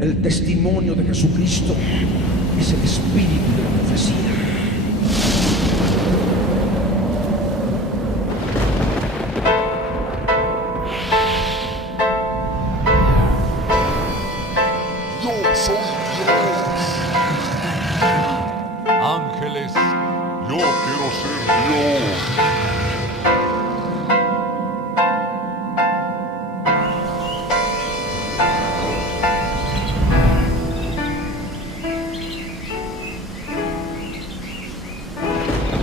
El testimonio de Jesucristo es el espíritu de la profecía. Yo soy Dios. Ángeles, Yo quiero ser Dios.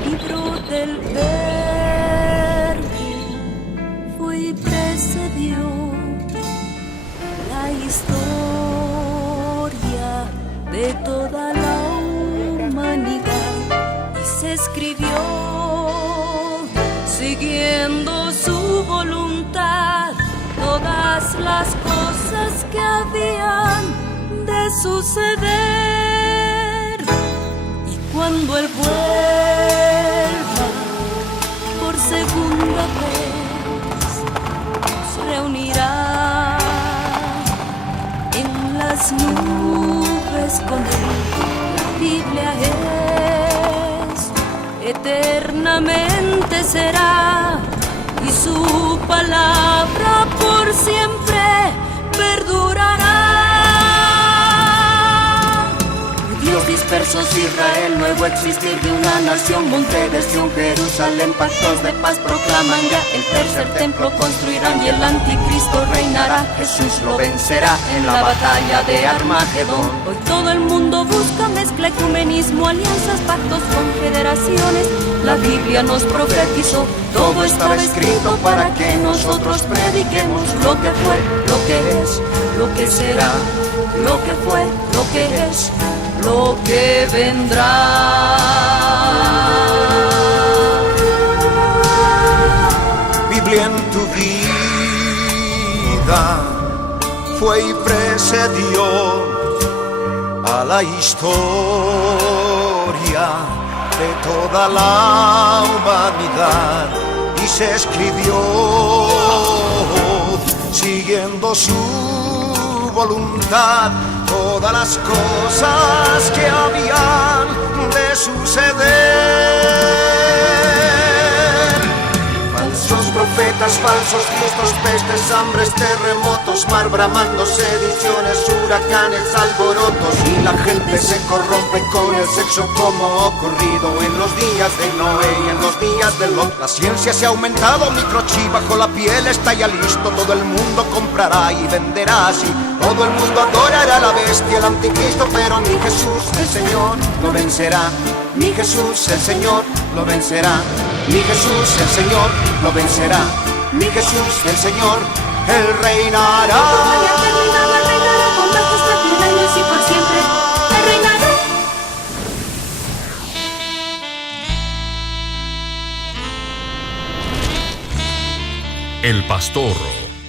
Libro del Verbo fue y precedió la historia de toda la humanidad y se escribió siguiendo su voluntad todas las cosas que habían de suceder. Y cuando él vuelva por segunda vez, nos reunirá en las nubes con él. La Biblia es, eternamente será, y su palabra por siempre perdurará. Dios dispersos Israel, nuevo existir de una nación, monte de Sión, Jerusalén, pactos de paz proclaman ya, el tercer templo construirán y el anticristo reinará. Jesús lo vencerá en la batalla de Armagedón. Hoy todo el mundo busca mezcla, ecumenismo, alianzas, pactos, confederaciones. La Biblia nos profetizó, todo estaba escrito para que nosotros prediquemos lo que fue, lo que es, lo que será, lo que fue, lo que es, lo que vendrá. Biblia en tu vida fue y precedió a la historia de toda la humanidad y se escribió siguiendo su voluntad todas las cosas que habían de suceder. Falsos profetas, falsos cristos, pestes, hambres, terremotos, mar bramando, sediciones, huracanes, alborotos, y la gente se corrompe con el sexo como ocurrido en los días de Noé y en los días de Lot. La ciencia se ha aumentado, microchip bajo la piel está ya listo, todo el mundo comprará y venderá así. Todo el mundo adorará a la bestia, el anticristo, pero mi Jesús, el Señor, lo vencerá. Mi Jesús, el Señor, lo vencerá. Mi Jesús, el Señor, lo vencerá. Mi Jesús, el Señor, Él reinará. Haya terminado, Él reinará con majestad mil años y por siempre. Él reinará. el pastor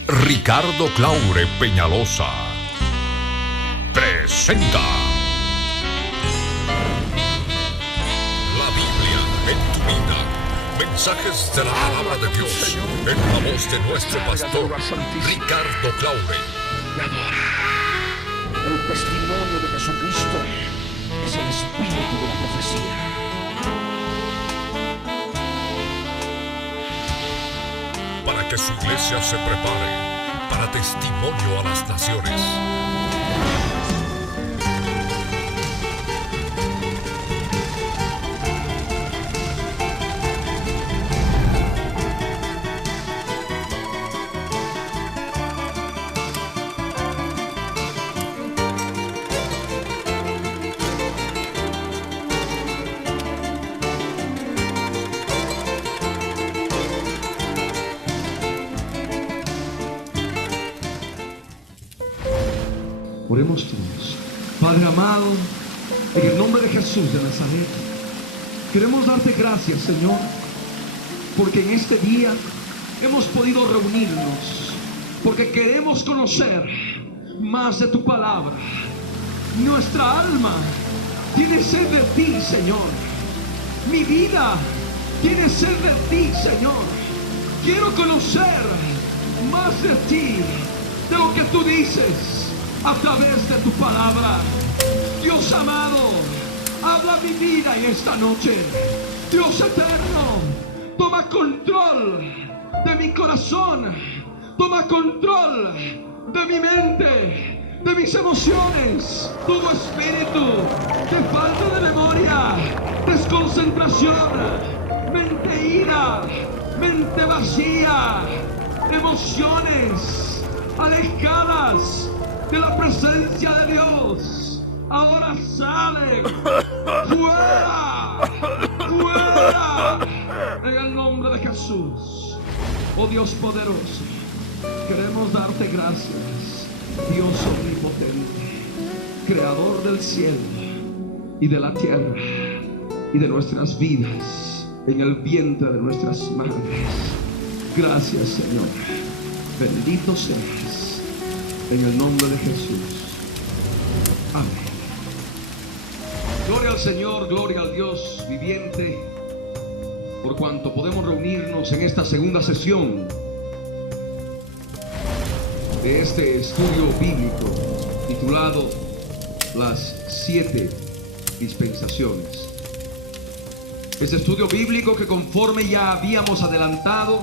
Ricardo Claure Peñalosa presenta La Biblia en tu vida. Mensajes de la palabra de Dios en la voz de nuestro pastor Ricardo Claure. El testimonio de Jesucristo es el espíritu de la profecía. Para que su iglesia se prepare para testimonio a las naciones. Oremos todos. Padre amado, en el nombre de Jesús de Nazaret, queremos darte gracias, Señor, porque en este día hemos podido reunirnos, porque queremos conocer más de tu palabra. Nuestra alma tiene sed de ti, Señor. Mi vida tiene sed de ti, Señor. Quiero conocer más de ti, de lo que tú dices. a través de tu palabra. Dios amado, habla mi vida en esta noche. Dios eterno, toma control de mi corazón, toma control de mi mente, de mis emociones. Todo espíritu de falta de memoria, desconcentración, mente ira, mente vacía, emociones alejadas de la presencia de Dios, ahora salen fuera, fuera, en el nombre de Jesús. Oh Dios poderoso, queremos darte gracias, Dios omnipotente, creador del cielo y de la tierra y de nuestras vidas en el vientre de nuestras madres. Gracias, Señor. Bendito seas en el nombre de Jesús. Amén. Gloria al Señor, gloria al Dios viviente, por cuanto podemos reunirnos en esta segunda sesión de este estudio bíblico titulado Las 7 dispensaciones. Este estudio bíblico, que conforme ya habíamos adelantado,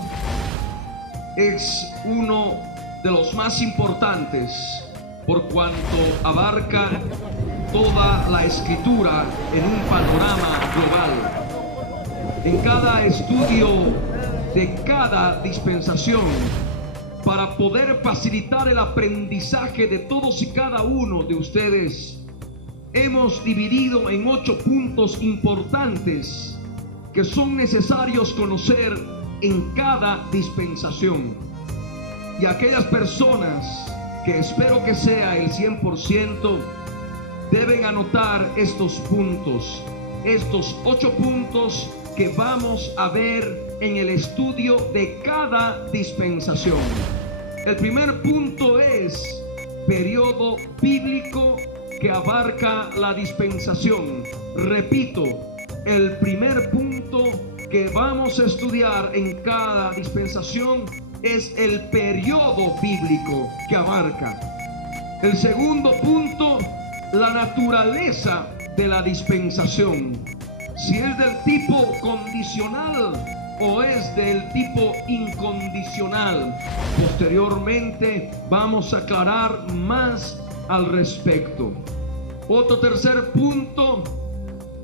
es uno de los más importantes por cuanto abarca toda la escritura en un panorama global. En cada estudio de cada dispensación, para poder facilitar el aprendizaje de todos y cada uno de ustedes, hemos dividido en 8 puntos importantes que son necesarios conocer en cada dispensación. Y aquellas personas, que espero que sea el 100%, deben anotar estos puntos, estos 8 puntos que vamos a ver en el estudio de cada dispensación. El primer punto es periodo bíblico que abarca la dispensación. Repito, el primer punto que vamos a estudiar en cada dispensación es el periodo bíblico que abarca. El segundo punto, la naturaleza de la dispensación. Si es del tipo condicional o es del tipo incondicional. Posteriormente vamos a aclarar más al respecto. Otro tercer punto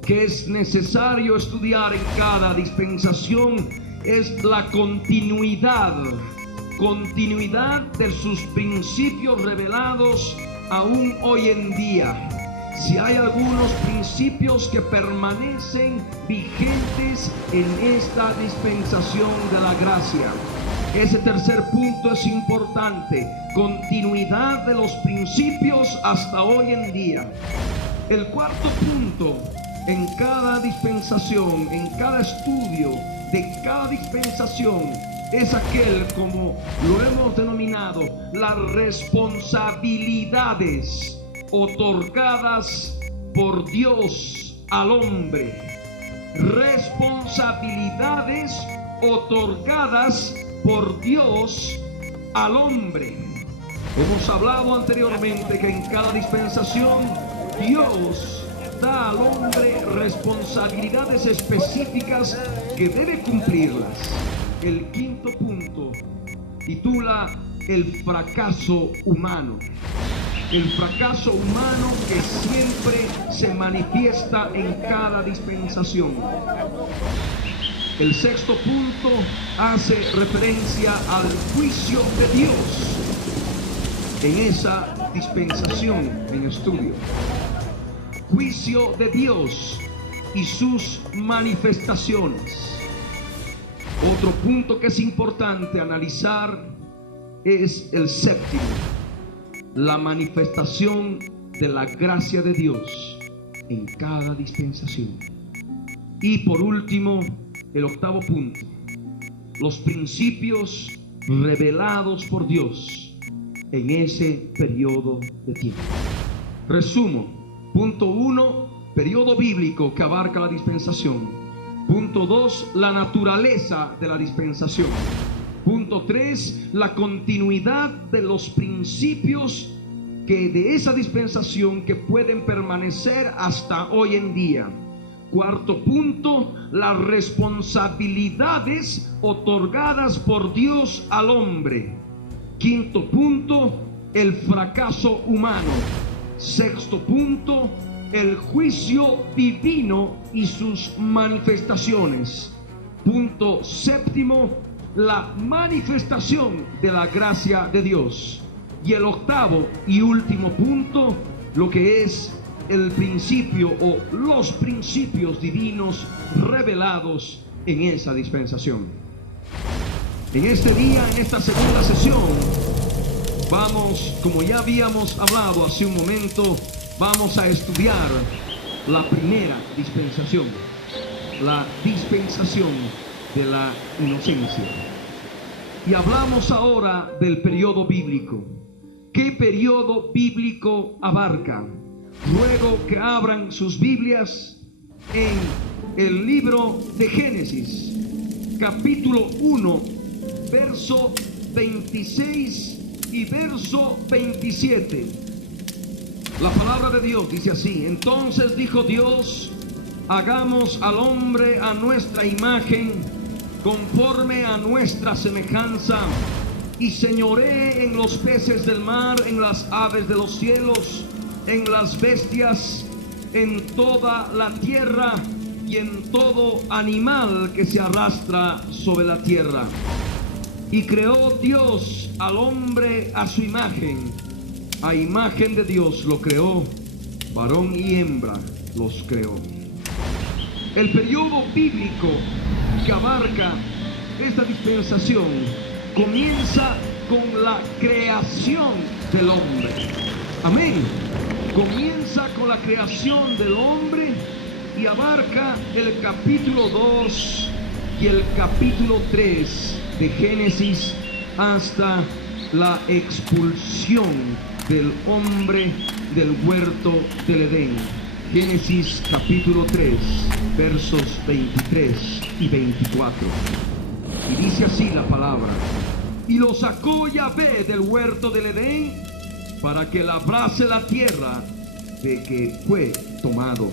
que es necesario estudiar en cada dispensación es la continuidad de sus principios revelados aún hoy en día. Si hay algunos principios que permanecen vigentes en esta dispensación de la gracia. Ese tercer punto es importante, continuidad de los principios hasta hoy en día. El cuarto punto, en cada dispensación, en cada estudio de cada dispensación, es aquel, como lo hemos denominado, las responsabilidades otorgadas por Dios al hombre. Responsabilidades otorgadas por Dios al hombre. Hemos hablado anteriormente que en cada dispensación Dios da al hombre responsabilidades específicas que debe cumplirlas. El quinto punto titula el fracaso humano. El fracaso humano que siempre se manifiesta en cada dispensación. El sexto punto hace referencia al juicio de Dios en esa dispensación en estudio. Juicio de Dios y sus manifestaciones. Otro punto que es importante analizar es el séptimo, la manifestación de la gracia de Dios en cada dispensación. Y por último, el octavo punto, los principios revelados por Dios en ese periodo de tiempo. Resumo. Punto 1, periodo bíblico que abarca la dispensación. Punto 2, la naturaleza de la dispensación. Punto 3, la continuidad de los principios que de esa dispensación que pueden permanecer hasta hoy en día. Cuarto punto, las responsabilidades otorgadas por Dios al hombre. Quinto punto, el fracaso humano. Sexto punto, el juicio divino y sus manifestaciones. Punto séptimo, la manifestación de la gracia de Dios. Y el octavo y último punto, lo que es el principio o los principios divinos revelados en esa dispensación. En este día, en esta segunda sesión, vamos, como ya habíamos hablado hace un momento, vamos a estudiar la primera dispensación, la dispensación de la inocencia. Y hablamos ahora del periodo bíblico. ¿Qué periodo bíblico abarca? Ruego que abran sus Biblias en el libro de Génesis, capítulo 1, verso 26 y verso 27. La palabra de Dios dice así: entonces dijo Dios, hagamos al hombre a nuestra imagen, conforme a nuestra semejanza, y señoree en los peces del mar, en las aves de los cielos, en las bestias, en toda la tierra y en todo animal que se arrastra sobre la tierra. Y creó Dios al hombre a su imagen, a imagen de Dios lo creó, varón y hembra los creó. El periodo bíblico que abarca esta dispensación comienza con la creación del hombre. Amén. Comienza con la creación del hombre y abarca el capítulo 2 y el capítulo 3 de Génesis hasta la expulsión del hombre del huerto del Edén. Génesis capítulo 3, versos 23 y 24. Y dice así la palabra: y lo sacó Yahvé del huerto del Edén para que labrase la tierra de que fue tomado.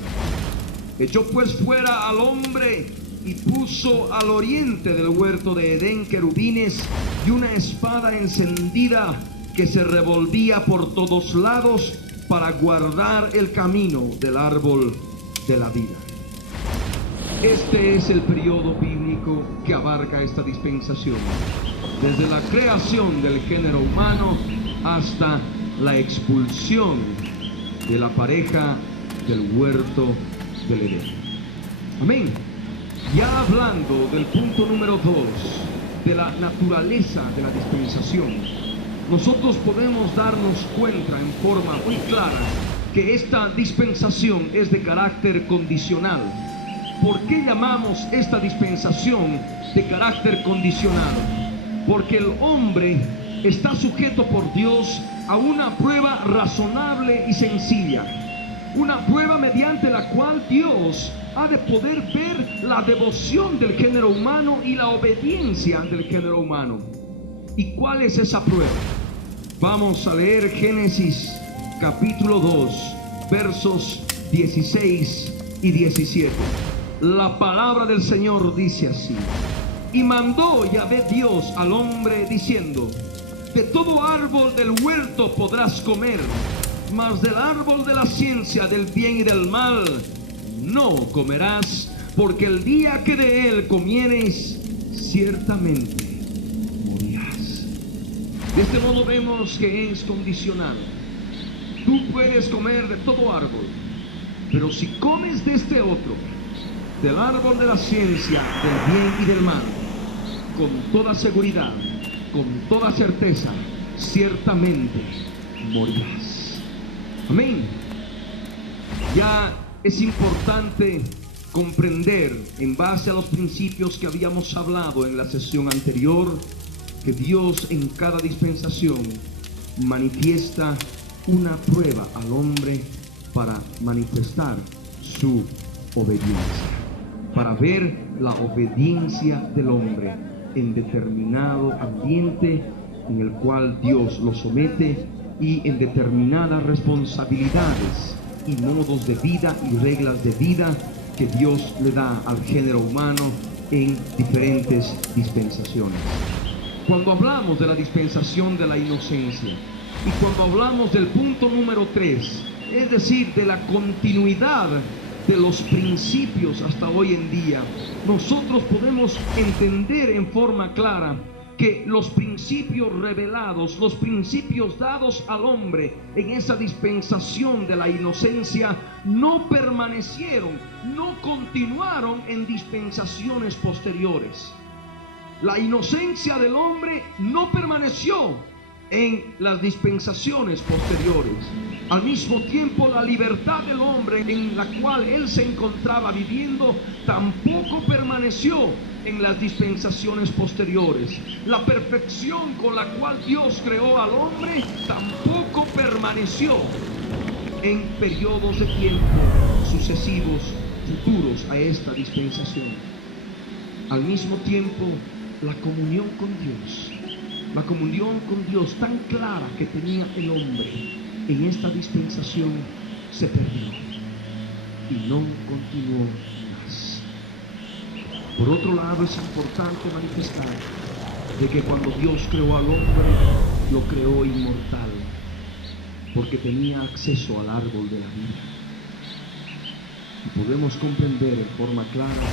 Echó pues fuera al hombre y puso al oriente del huerto de Edén querubines y una espada encendida que se revolvía por todos lados para guardar el camino del árbol de la vida. Este es el periodo bíblico que abarca esta dispensación, desde la creación del género humano hasta la expulsión de la pareja del huerto del Edén. Amén. Ya hablando del punto número 2, de la naturaleza de la dispensación, nosotros podemos darnos cuenta en forma muy clara que esta dispensación es de carácter condicional. ¿Por qué llamamos esta dispensación de carácter condicional? Porque el hombre está sujeto por Dios a una prueba razonable y sencilla, una prueba mediante la cual Dios ha de poder ver la devoción del género humano y la obediencia del género humano. ¿Y cuál es esa prueba? Vamos a leer Génesis capítulo 2, versos 16 y 17. La palabra del Señor dice así: y mandó Yahvé Dios al hombre diciendo: de todo árbol del huerto podrás comer, mas del árbol de la ciencia del bien y del mal no comerás, porque el día que de él comieres, ciertamente morirás. De este modo vemos que es condicional. Tú puedes comer de todo árbol, pero si comes de este otro, del árbol de la ciencia del bien y del mal, con toda seguridad, con toda certeza, ciertamente morirás. Amén. Ya es importante comprender, en base a los principios que habíamos hablado en la sesión anterior, que Dios en cada dispensación manifiesta una prueba al hombre para manifestar su obediencia, para ver la obediencia del hombre en determinado ambiente en el cual Dios lo somete y en determinadas responsabilidades y modos de vida y reglas de vida que Dios le da al género humano en diferentes dispensaciones. Cuando hablamos de la dispensación de la inocencia y cuando hablamos del punto número 3, es decir, de la continuidad de los principios hasta hoy en día, nosotros podemos entender en forma clara que los principios revelados, los principios dados al hombre en esa dispensación de la inocencia no permanecieron, no continuaron en dispensaciones posteriores. La inocencia del hombre no permaneció en las dispensaciones posteriores. Al mismo tiempo, la libertad del hombre en la cual él se encontraba viviendo tampoco permaneció en las dispensaciones posteriores. La perfección con la cual Dios creó al hombre tampoco permaneció en periodos de tiempo sucesivos, futuros a esta dispensación. Al mismo tiempo, la comunión con Dios tan clara que tenía el hombre en esta dispensación se perdió y no continuó más. Por otro lado, es importante manifestar de que cuando Dios creó al hombre, lo creó inmortal, porque tenía acceso al árbol de la vida. Y podemos comprender en forma clara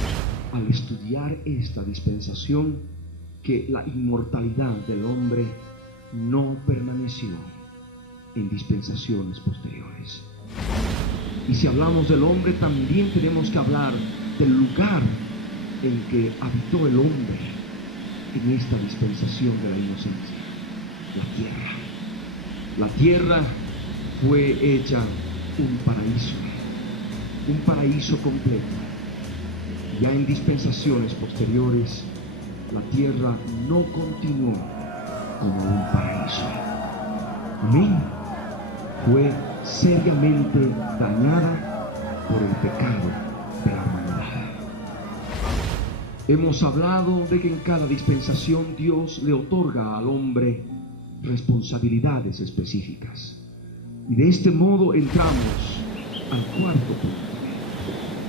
al estudiar esta dispensación que la inmortalidad del hombre no permaneció en dispensaciones posteriores. Y si hablamos del hombre, también tenemos que hablar del lugar en que habitó el hombre en esta dispensación de la inocencia: la tierra. La tierra fue hecha un paraíso completo. Ya en dispensaciones posteriores, la tierra no continuó como un paraíso. Amén. Fue seriamente dañada por el pecado de la humanidad. Hemos hablado de que en cada dispensación Dios le otorga al hombre responsabilidades específicas. Y de este modo entramos al cuarto punto: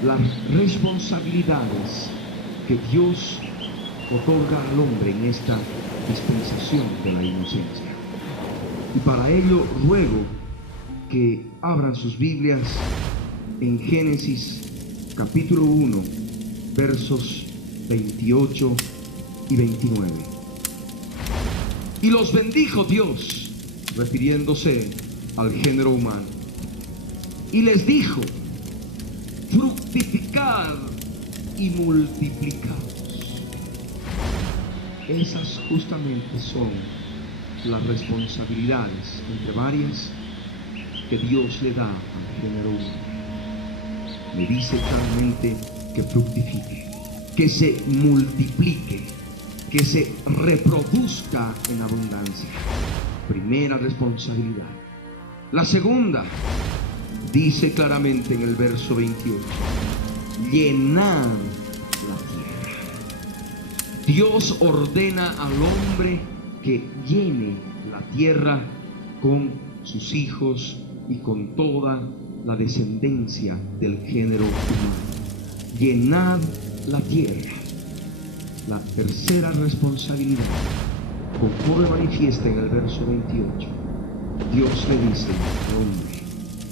las responsabilidades que Dios otorga al hombre en esta dispensación de la inocencia. Y para ello ruego que abran sus Biblias en Génesis capítulo 1, versos 28 y 29. Y los bendijo Dios, refiriéndose al género humano, y les dijo: fructificad y multiplicaos. Esas justamente son las responsabilidades, entre varias, que Dios le da al género humano. Le dice claramente que fructifique, que se multiplique, que se reproduzca en abundancia. Primera responsabilidad. La segunda, dice claramente en el verso 28, llenad la tierra. Dios ordena al hombre que llene la tierra con sus hijos y con toda la descendencia del género humano. Llenad la tierra. La tercera responsabilidad, conforme manifiesta en el verso 28, Dios le dice al hombre: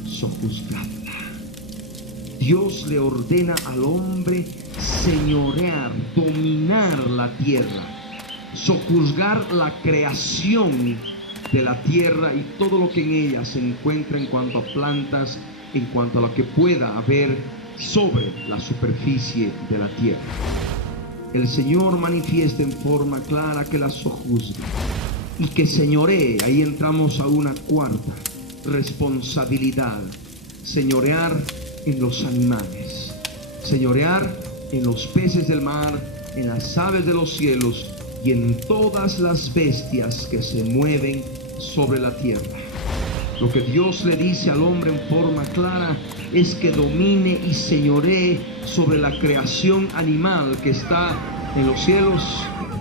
sojuzgadla. Dios le ordena al hombre señorear, dominar la tierra, sojuzgar la creación de la tierra y todo lo que en ella se encuentra en cuanto a plantas, en cuanto a lo que pueda haber sobre la superficie de la tierra. El Señor manifiesta en forma clara que la sojuzgue y que señoree. Ahí entramos a una cuarta responsabilidad: señorear en los animales, señorear en los peces del mar, en las aves de los cielos y en todas las bestias que se mueven sobre la tierra. Lo que Dios le dice al hombre en forma clara es que domine y señoree sobre la creación animal que está en los cielos,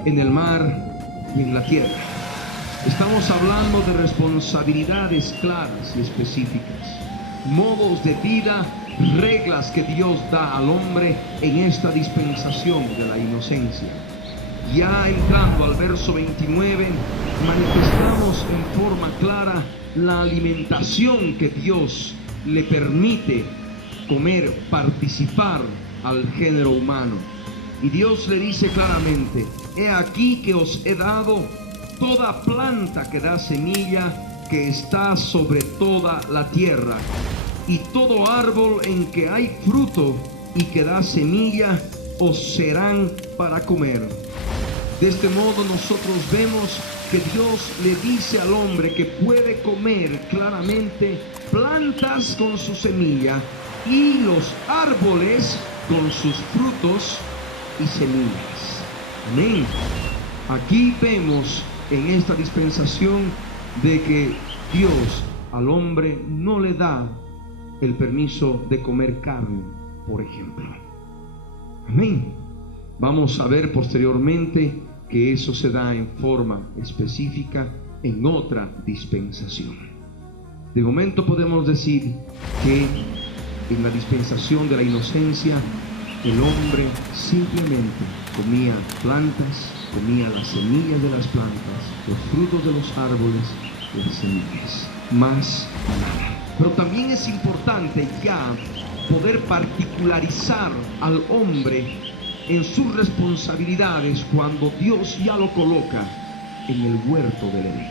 en el mar y en la tierra. Estamos hablando de responsabilidades claras y específicas, modos de vida, reglas que Dios da al hombre en esta dispensación de la inocencia. Ya entrando al verso 29, manifestamos en forma clara la alimentación que Dios le permite comer, participar al género humano. Y Dios le dice claramente: he aquí que os he dado toda planta que da semilla que está sobre toda la tierra, y todo árbol en que hay fruto y que da semilla os serán para comer. De este modo nosotros vemos que Dios le dice al hombre que puede comer claramente plantas con su semilla y los árboles con sus frutos y semillas. Amén. Aquí vemos en esta dispensación de que Dios al hombre no le da el permiso de comer carne, por ejemplo. Amén. Vamos a ver posteriormente que eso se da en forma específica en otra dispensación. De momento podemos decir que en la dispensación de la inocencia el hombre simplemente comía plantas, comía las semillas de las plantas, los frutos de los árboles, las semillas, más nada. Pero también es importante ya poder particularizar al hombre en sus responsabilidades cuando Dios ya lo coloca en el huerto del Edén.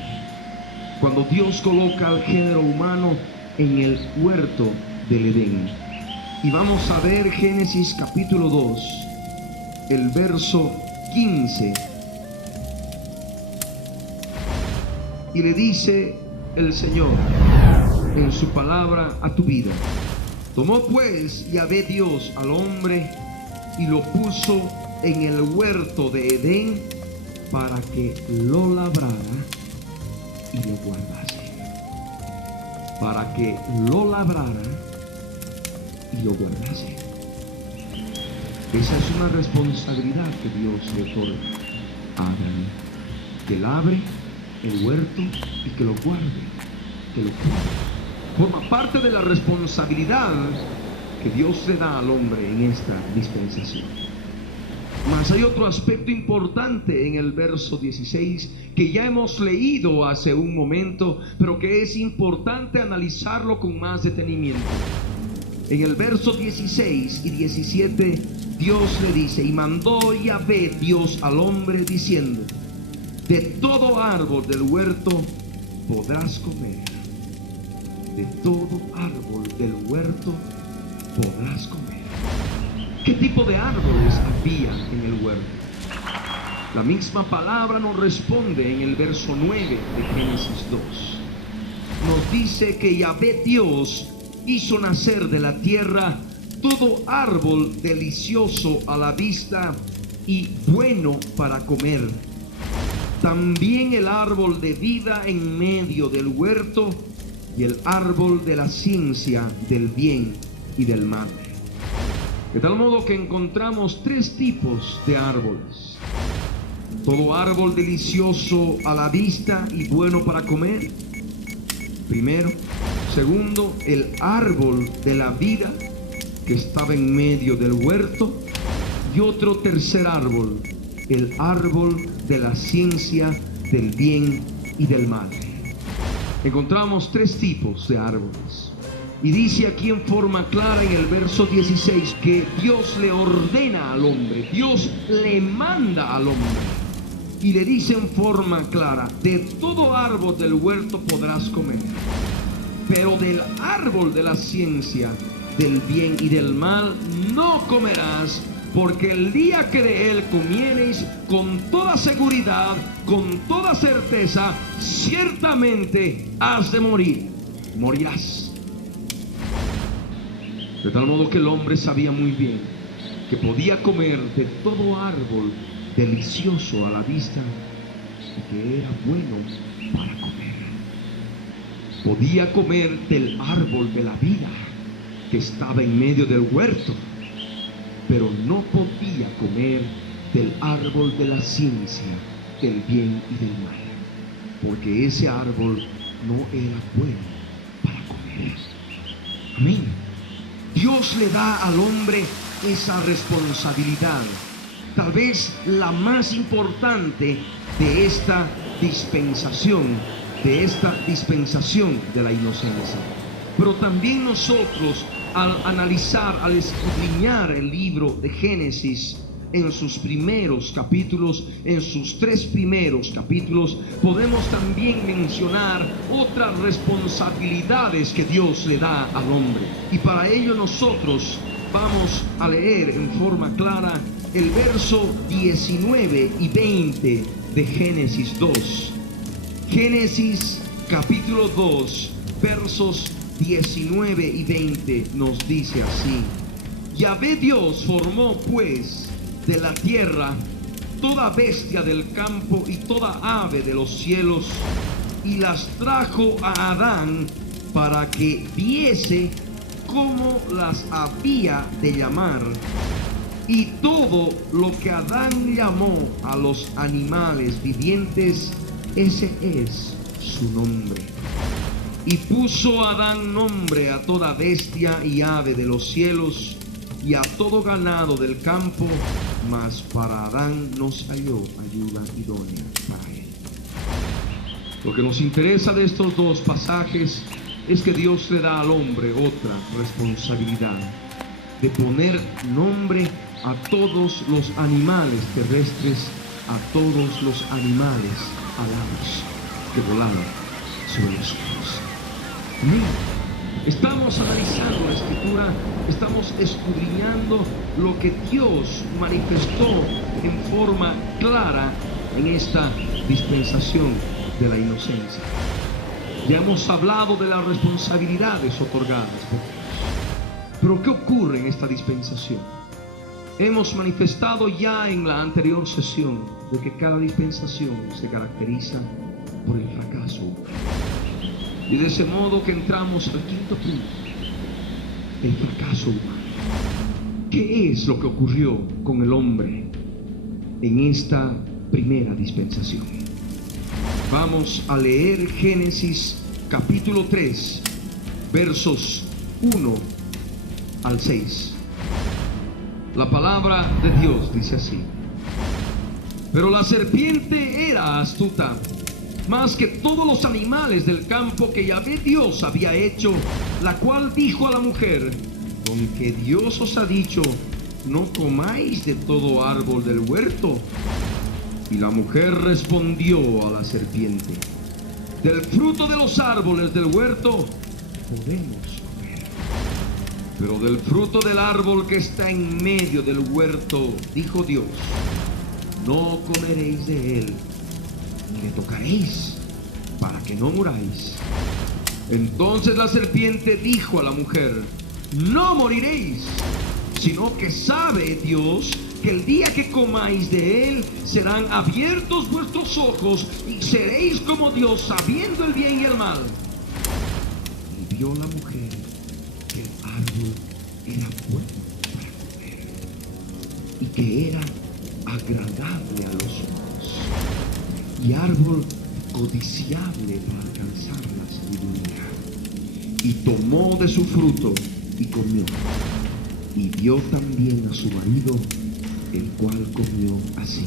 Cuando Dios coloca al género humano en el huerto del Edén. Y vamos a ver Génesis capítulo 2, el verso 15. Y le dice el Señor en su palabra a tu vida: tomó pues Yahvé Dios al hombre y lo puso en el huerto de Edén para que lo labrara y lo guardase. Para que lo labrara y lo guardase. Esa es una responsabilidad que Dios le otorga a Adán: que labre el huerto y que lo guarde, que lo cuide. Forma parte de la responsabilidad que Dios le da al hombre en esta dispensación. Mas hay otro aspecto importante en el verso 16 que ya hemos leído hace un momento, pero que es importante analizarlo con más detenimiento. En el verso 16 y 17 Dios le dice: y mandó Yahvé Dios al hombre diciendo: de todo árbol del huerto podrás comer, de todo árbol del huerto podrás comer. ¿Qué tipo de árboles había en el huerto? La misma palabra nos responde en el verso 9 de Génesis 2. Nos dice que Yahvé Dios hizo nacer de la tierra todo árbol delicioso a la vista y bueno para comer. También el árbol de vida en medio del huerto y el árbol de la ciencia del bien y del mal. De tal modo que encontramos tres tipos de árboles: todo árbol delicioso a la vista y bueno para comer, primero. Segundo, el árbol de la vida que estaba en medio del huerto. Y otro tercer árbol, el árbol de la ciencia del bien y del mal. Encontramos tres tipos de árboles. Y dice aquí en forma clara en el verso 16 que Dios le ordena al hombre, Dios le manda al hombre. Y le dice en forma clara: de todo árbol del huerto podrás comer, pero del árbol de la ciencia del bien y del mal no comerás, porque el día que de él comiereis, con toda seguridad, con toda certeza, ciertamente has de morir, morirás. De tal modo que el hombre sabía muy bien que podía comer de todo árbol delicioso a la vista y que era bueno para comer. Podía comer del árbol de la vida que estaba en medio del huerto, pero no podía comer del árbol de la ciencia del bien y del mal. porque ese árbol no era bueno para comer. Amén. Dios le da al hombre esa responsabilidad, tal vez la más importante de esta dispensación, de la inocencia. Pero también nosotros, al analizar, al escudriñar el libro de Génesis en sus primeros capítulos, en sus 3 primeros capítulos, podemos también mencionar otras responsabilidades que Dios le da al hombre. Y para ello nosotros vamos a leer en forma clara el verso 19 y 20 de Génesis 2. Génesis capítulo 2, versos 19 y 20 nos dice así: Yahvé Dios formó pues de la tierra toda bestia del campo y toda ave de los cielos, y las trajo a Adán para que viese cómo las había de llamar. Y todo lo que Adán llamó a los animales vivientes, ese es su nombre. Y puso Adán nombre a toda bestia y ave de los cielos y a todo ganado del campo, mas para Adán no se halló ayuda idónea para él. Lo que nos interesa de estos dos pasajes es que Dios le da al hombre otra responsabilidad, de poner nombre a todos los animales terrestres, a todos los animales alados que volaban sobre los cielos. Estamos analizando la Escritura, estamos escudriñando lo que Dios manifestó en forma clara en esta dispensación de la inocencia. Ya hemos hablado de las responsabilidades otorgadas por Dios. Pero ¿qué ocurre en esta dispensación? Hemos manifestado ya en la anterior sesión de que cada dispensación se caracteriza por el fracaso humano. Y de ese modo que entramos al quinto punto, el fracaso humano. ¿Qué es lo que ocurrió con el hombre en esta primera dispensación? Vamos a leer Génesis capítulo 3, versos 1 al 6. La palabra de Dios dice así: Pero la serpiente era astuta más que todos los animales del campo que Yahvé Dios había hecho, la cual dijo a la mujer: Con que Dios os ha dicho, no comáis de todo árbol del huerto. Y la mujer respondió a la serpiente: Del fruto de los árboles del huerto podemos comer, pero del fruto del árbol que está en medio del huerto, dijo Dios, no comeréis de él, ni le tocaréis, para que no muráis. Entonces la serpiente dijo a la mujer: No moriréis, sino que sabe Dios que el día que comáis de él serán abiertos vuestros ojos y seréis como Dios, sabiendo el bien y el mal. Y vio la mujer que el árbol era bueno para comer y que era agradable a los ojos y árbol codiciable para alcanzar la sabiduría. Y tomó de su fruto y comió, y dio también a su marido, el cual comió así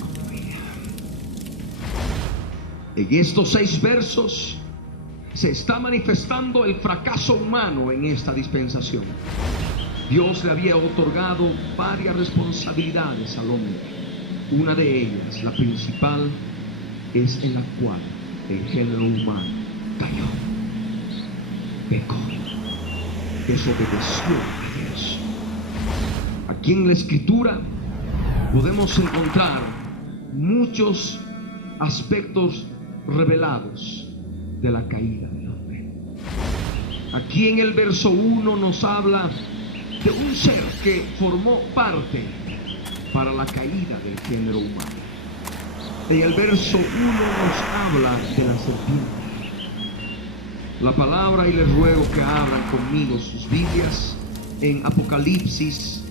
como ella. En estos 6 versos se está manifestando el fracaso humano en esta dispensación. Dios le había otorgado varias responsabilidades al hombre. Una de ellas, la principal, es en la cual el género humano cayó, pecó, desobedeció a Dios. Aquí en la Escritura podemos encontrar muchos aspectos revelados de la caída del hombre. Aquí en el verso 1 nos habla de un ser que formó parte para la caída del género humano. En el verso 1 nos habla de la serpiente. La palabra, y les ruego que abran conmigo sus Biblias, en Apocalipsis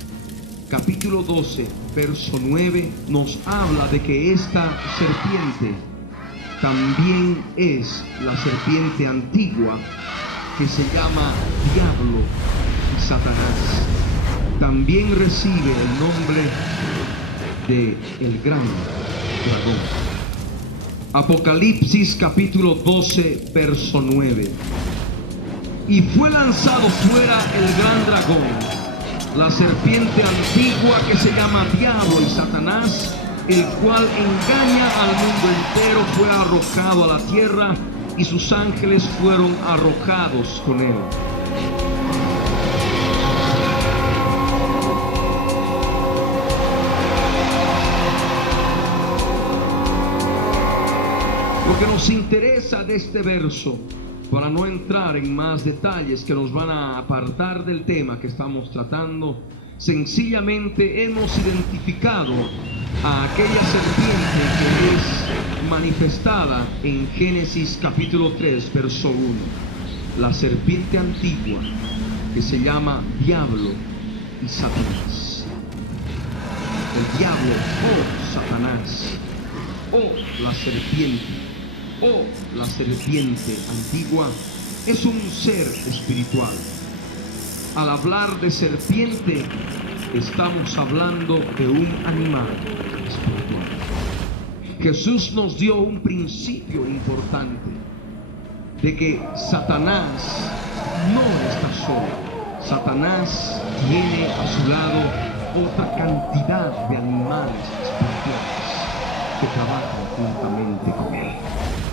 capítulo 12, verso 9, nos habla de que esta serpiente también es la serpiente antigua que se llama Diablo y Satanás. También recibe el nombre de el gran dragón. Apocalipsis capítulo 12, verso 9. Y fue lanzado fuera el gran dragón, la serpiente antigua que se llama Diablo y Satanás, el cual engaña al mundo entero. Fue arrojado a la tierra y sus ángeles fueron arrojados con él. Lo que nos interesa de este verso, para no entrar en más detalles que nos van a apartar del tema que estamos tratando, sencillamente hemos identificado a aquella serpiente que es manifestada en Génesis capítulo 3, verso 1. La serpiente antigua que se llama Diablo y Satanás. El diablo o Satanás o la serpiente o la serpiente antigua es un ser espiritual. Al hablar de serpiente, estamos hablando de un animal espiritual. Jesús nos dio un principio importante de que Satanás no está solo. Satanás tiene a su lado otra cantidad de animales espirituales que trabajan juntamente con él.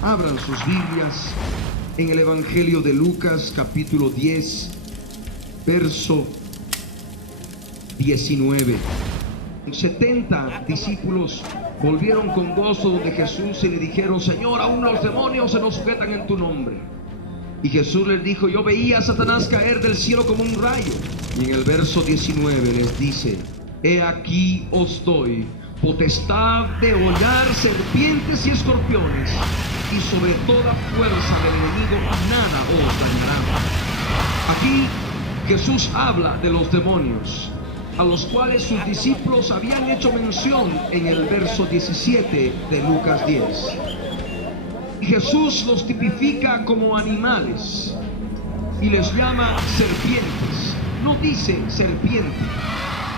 Abran sus Biblias en el Evangelio de Lucas capítulo 10, verso 19. 70 discípulos volvieron con gozo donde Jesús y le dijeron: Señor, aún los demonios se nos sujetan en tu nombre. Y Jesús les dijo: yo veía a Satanás caer del cielo como un rayo. Y en el verso 19 les dice: he aquí os doy potestad de hollar serpientes y escorpiones, y sobre toda fuerza del enemigo nada os dañará. Aquí Jesús habla de los demonios, a los cuales sus discípulos habían hecho mención en el verso 17 de Lucas 10. Y Jesús los tipifica como animales y les llama serpientes. No dice serpiente,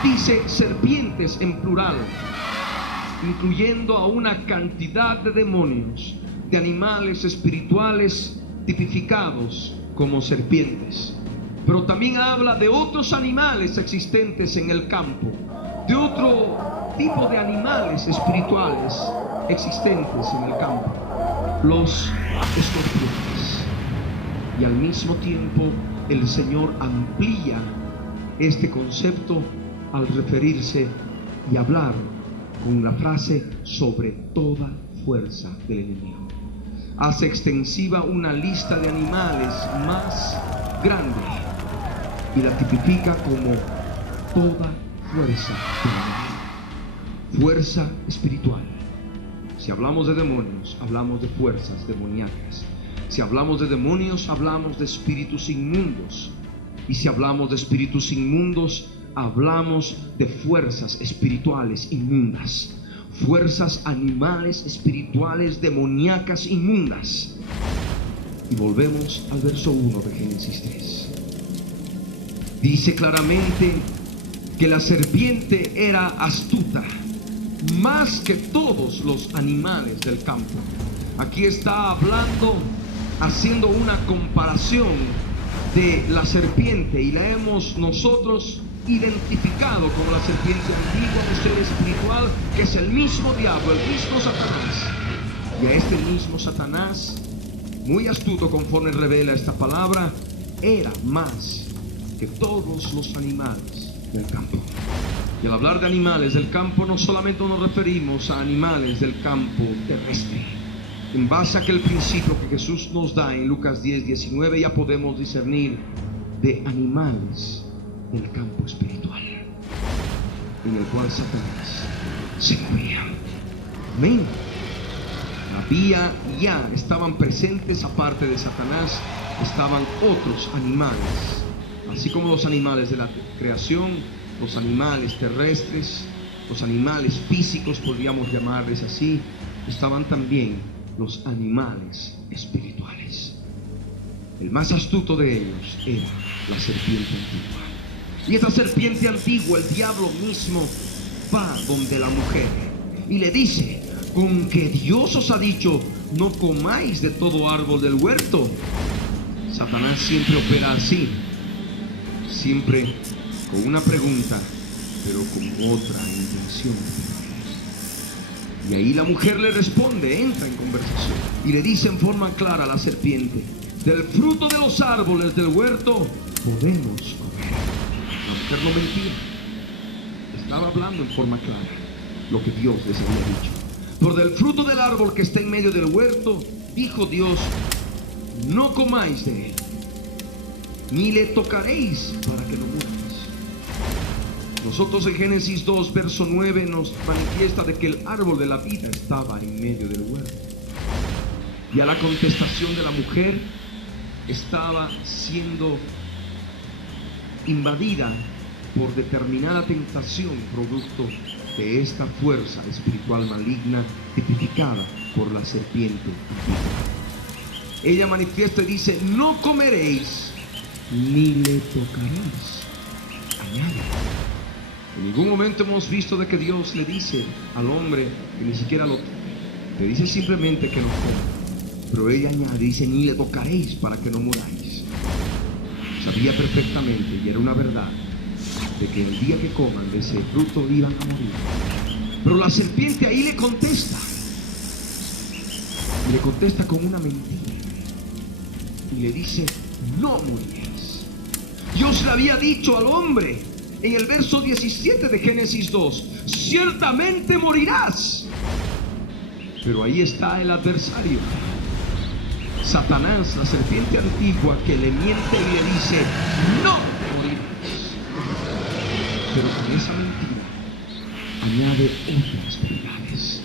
dice serpientes en plural, incluyendo a una cantidad de demonios, de animales espirituales tipificados como serpientes. Pero también habla de otros animales existentes en el campo, de otro tipo de animales espirituales existentes en el campo, los escorpiones. Y al mismo tiempo el Señor amplía este concepto al referirse y hablar con la frase sobre toda fuerza del enemigo. Hace extensiva una lista de animales más grande y la tipifica como toda fuerza del enemigo. Fuerza espiritual. Si hablamos de demonios, hablamos de fuerzas demoníacas. Si hablamos de demonios, hablamos de espíritus inmundos. Y si hablamos de espíritus inmundos, hablamos de fuerzas espirituales inmundas. Fuerzas animales espirituales demoníacas inmundas. Y volvemos al verso 1 de Génesis 3. Dice claramente que la serpiente era astuta, más que todos los animales del campo. Aquí está hablando, haciendo una comparación de la serpiente, y la hemos nosotros identificado como la serpiente antigua, un ser espiritual que es el mismo diablo, el mismo Satanás. Y a este mismo Satanás, muy astuto conforme revela esta palabra, era más que todos los animales del campo. Y al hablar de animales del campo, no solamente nos referimos a animales del campo terrestre. En base a aquel principio que Jesús nos da en Lucas 10, 19, ya podemos discernir de animales del campo espiritual, en el cual Satanás se movía. Amén. Había ya, estaban presentes, aparte de Satanás, estaban otros animales, así como los animales de la creación, los animales terrestres, los animales físicos, podríamos llamarles así. Estaban también los animales espirituales. El más astuto de ellos era la serpiente antigua. Y esa serpiente antigua, el diablo mismo, va donde la mujer y le dice: con que Dios os ha dicho, no comáis de todo árbol del huerto. Satanás siempre opera así, siempre con una pregunta, pero con otra intención. Y ahí la mujer le responde, entra en conversación y le dice en forma clara a la serpiente: del fruto de los árboles del huerto podemos comer. La mujer no mentía, estaba hablando en forma clara lo que Dios les había dicho. Por del fruto del árbol que está en medio del huerto, dijo Dios, no comáis de él, ni le tocaréis para que no muráis. Nosotros en Génesis 2, verso 9 nos manifiesta de que el árbol de la vida estaba en medio del huerto. Y a la contestación de la mujer estaba siendo invadida por determinada tentación producto de esta fuerza espiritual maligna tipificada por la serpiente. Ella manifiesta y dice, no comeréis ni le tocaréis. Añade. En ningún momento hemos visto de que Dios le dice al hombre que ni siquiera lo toque. Le dice simplemente que lo coma. Pero ella añade, dice, ni le tocaréis para que no muráis. Sabía perfectamente, y era una verdad, de que el día que coman de ese fruto iban a morir. Pero la serpiente ahí le contesta. Y le contesta con una mentira. Y le dice, no moriréis. Dios le había dicho al hombre en el verso 17 de Génesis 2, ciertamente morirás. Pero ahí está el adversario, Satanás, la serpiente antigua, que le miente y le dice, no morirás. Pero con esa mentira añade otras verdades.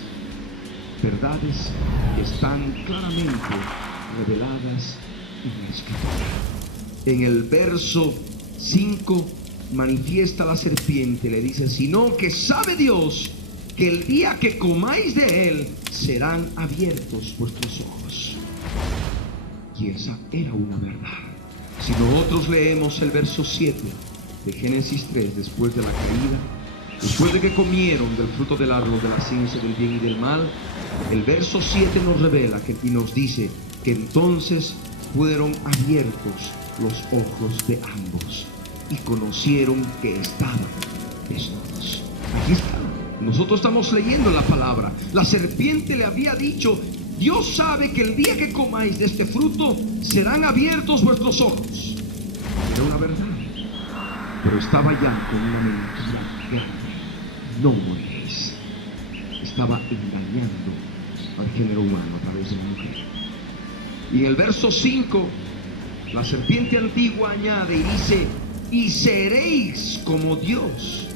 Verdades que están claramente reveladas en la Escritura. En el verso 5 manifiesta la serpiente, le dice, sino que sabe Dios que el día que comáis de él serán abiertos vuestros ojos. Y esa era una verdad. Si nosotros leemos el verso 7 de Génesis 3, después de la caída, después de que comieron del fruto del árbol de la ciencia del bien y del mal, el verso 7 nos revela y nos dice que entonces fueron abiertos los ojos de ambos y conocieron que estaban desnudos. Aquí está. Nosotros estamos leyendo la palabra. La serpiente le había dicho, Dios sabe que el día que comáis de este fruto serán abiertos vuestros ojos. Era una verdad, pero estaba ya con una mentira grande. No moriréis. Estaba engañando al género humano a través de la mujer. Y en el verso 5, la serpiente antigua añade y dice, y seréis como Dios,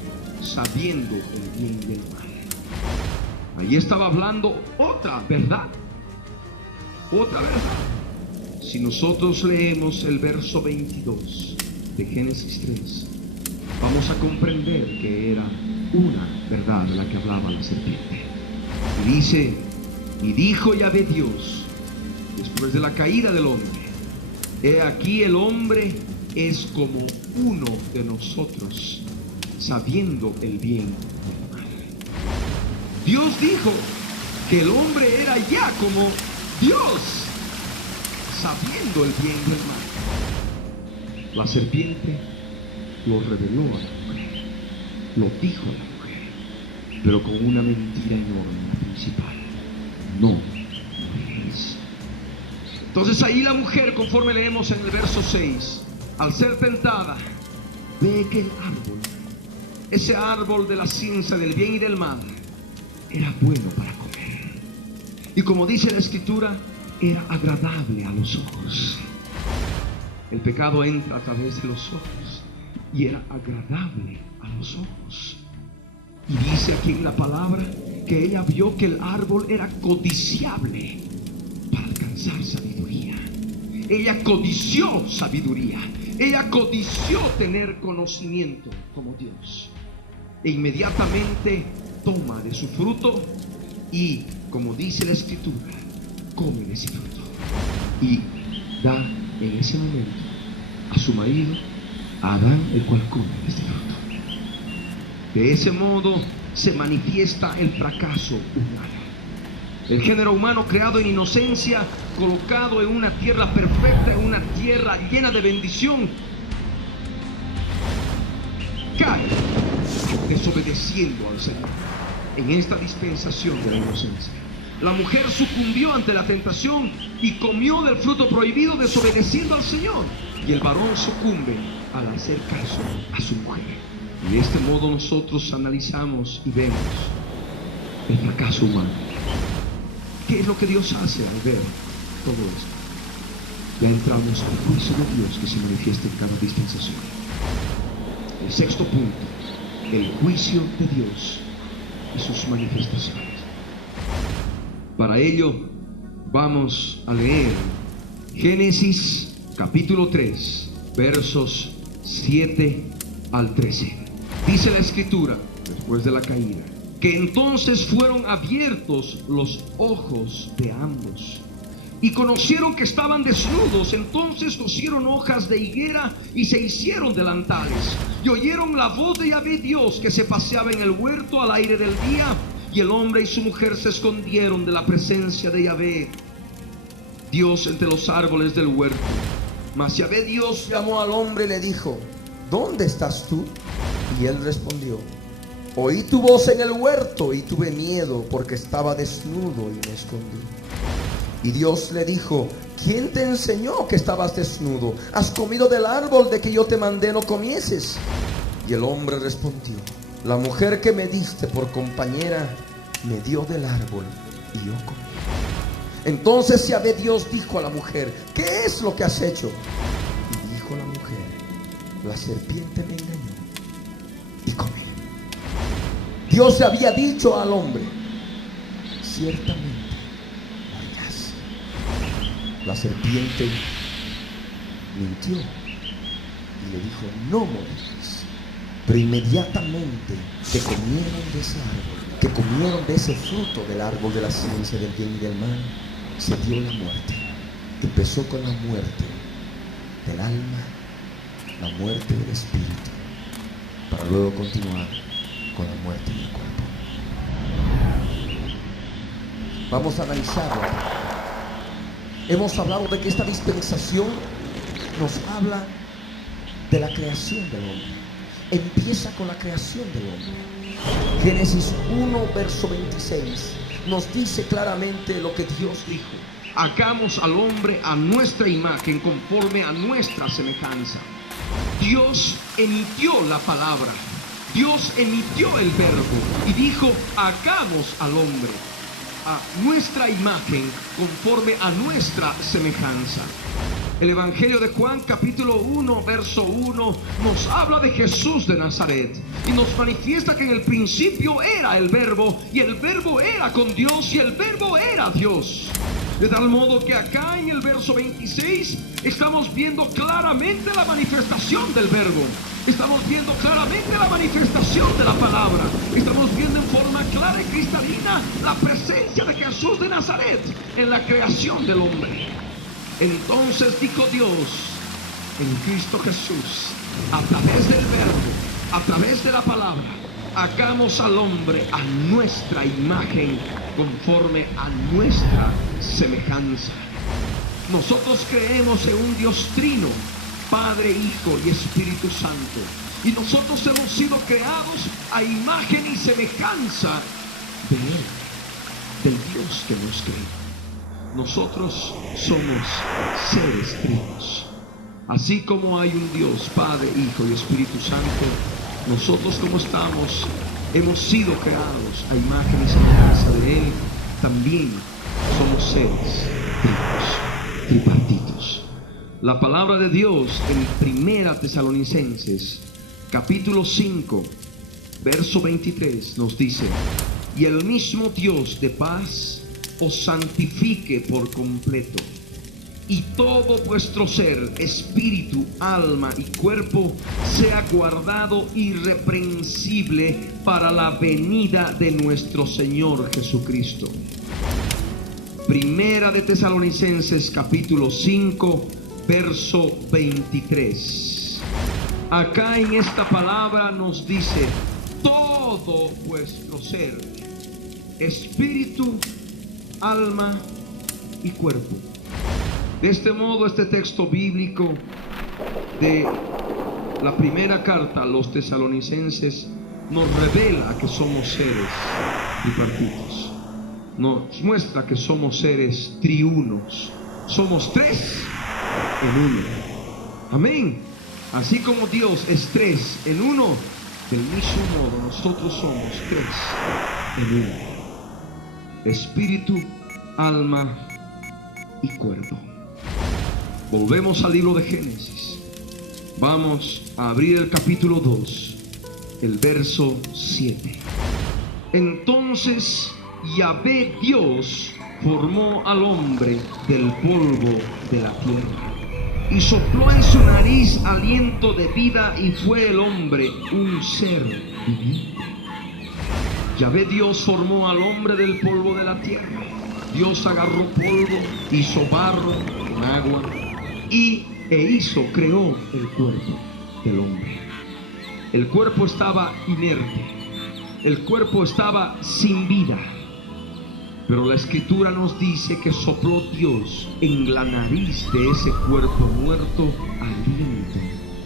sabiendo el bien y el mal. Allí estaba hablando otra verdad. Otra verdad. Si nosotros leemos el verso 22 de Génesis 3, vamos a comprender que era una verdad de la que hablaba la serpiente. Y dice, y dijo Yahvé Dios, después de la caída del hombre, he aquí el hombre es como uno de nosotros, sabiendo el bien y el mal. Dios dijo que el hombre era ya como Dios, sabiendo el bien y el mal. La serpiente lo reveló a la mujer, lo dijo a la mujer, pero con una mentira enorme, la principal: no moriréis. Entonces ahí la mujer, conforme leemos en el verso 6, al ser tentada, ve que el árbol, ese árbol de la ciencia del bien y del mal, era bueno para comer. Y como dice la Escritura, era agradable a los ojos. El pecado entra a través de los ojos y era agradable a los ojos. Y dice aquí en la palabra que ella vio que el árbol era codiciable para alcanzar sabiduría. Ella codició sabiduría. Ella codició tener conocimiento como Dios. E inmediatamente toma de su fruto y, como dice la Escritura, come de ese fruto y da en ese momento a su marido, a Adán, el cual come de este fruto. De ese modo se manifiesta el fracaso humano. El género humano creado en inocencia, colocado en una tierra perfecta, en una tierra llena de bendición, cae desobedeciendo al Señor en esta dispensación de la inocencia. La mujer sucumbió ante la tentación y comió del fruto prohibido, desobedeciendo al Señor. Y el varón sucumbe al hacer caso a su mujer. Y de este modo nosotros analizamos y vemos el fracaso humano. ¿Qué es lo que Dios hace al ver todo esto? Ya entramos al juicio de Dios que se manifiesta en cada dispensación. El sexto punto, el juicio de Dios y sus manifestaciones. Para ello vamos a leer Génesis capítulo 3, versos 7 al 13. Dice la escritura, después de la caída, que entonces fueron abiertos los ojos de ambos y conocieron que estaban desnudos. Entonces cosieron hojas de higuera y se hicieron delantales, y oyeron la voz de Yahvé Dios que se paseaba en el huerto al aire del día. Y el hombre y su mujer se escondieron de la presencia de Yahvé Dios entre los árboles del huerto. Mas Yahvé Dios Llamó al hombre y le dijo: ¿dónde estás tú? Y él respondió: oí tu voz en el huerto y tuve miedo porque estaba desnudo y me escondí. Y Dios le dijo: ¿quién te enseñó que estabas desnudo? ¿Has comido del árbol de que yo te mandé no comieses? Y el hombre respondió: la mujer que me diste por compañera me dio del árbol y yo comí. Entonces Yahvé Dios dijo a la mujer: ¿qué es lo que has hecho? Y dijo la mujer: la serpiente me engañó y comí. Dios le había dicho al hombre: ciertamente morirás. La serpiente mintió y le dijo: no morirás. Pero inmediatamente que comieron de ese árbol, que comieron de ese fruto del árbol de la ciencia del bien y del mal, se dio la muerte. Empezó con la muerte del alma, la muerte del espíritu, para luego continuar con la muerte del cuerpo. Vamos a analizarlo. Hemos hablado de que esta dispensación nos habla de la creación del hombre. Empieza con la creación del hombre. Génesis 1, verso 26 nos dice claramente lo que Dios dijo: hagamos al hombre a nuestra imagen, conforme a nuestra semejanza. Dios emitió la palabra, Dios emitió el verbo y dijo: hagamos al hombre a nuestra imagen, conforme a nuestra semejanza. El Evangelio de Juan capítulo 1 verso 1 nos habla de Jesús de Nazaret y nos manifiesta que en el principio era el verbo, y el verbo era con Dios, y el verbo era Dios. De tal modo que acá en el verso 26 estamos viendo claramente la manifestación del verbo. Estamos viendo claramente la manifestación de la palabra. Estamos viendo en forma clara y cristalina la presencia de Jesús de Nazaret en la creación del hombre. Entonces dijo Dios en Cristo Jesús, a través del verbo, a través de la palabra: hagamos al hombre a nuestra imagen, conforme a nuestra semejanza. Nosotros creemos en un Dios trino, Padre, Hijo y Espíritu Santo, y nosotros hemos sido creados a imagen y semejanza de Él, del Dios que nos creó. Nosotros somos seres trinos. Así como hay un Dios, Padre, Hijo y Espíritu Santo, nosotros como estamos, hemos sido creados a imagen y semejanza de Él. También somos seres trinos, tripartitos. La palabra de Dios en 1 Tesalonicenses capítulo 5 verso 23 nos dice: y el mismo Dios de paz os santifique por completo, y todo vuestro ser, espíritu, alma y cuerpo sea guardado irreprensible para la venida de nuestro Señor Jesucristo. Primera de Tesalonicenses capítulo 5, verso 23. Acá en esta palabra nos dice: todo vuestro ser, espíritu, alma y cuerpo. De este modo, este texto bíblico de la primera carta a los tesalonicenses nos revela que somos seres tripartitos. Nos muestra que somos seres triunos. Somos tres en uno. Amén. Así como Dios es tres en uno, del mismo modo nosotros somos tres en uno: espíritu, alma y cuerpo. Volvemos al libro de Génesis. Vamos a abrir el capítulo 2, el verso 7. Entonces Yahvé Dios formó al hombre del polvo de la tierra y sopló en su nariz aliento de vida, y fue el hombre un ser viviente. Yahvé Dios formó al hombre del polvo de la tierra. Dios agarró polvo, hizo barro con agua creó el cuerpo del hombre. El cuerpo estaba inerte, el cuerpo estaba sin vida, pero la escritura nos dice que sopló Dios en la nariz de ese cuerpo muerto aliento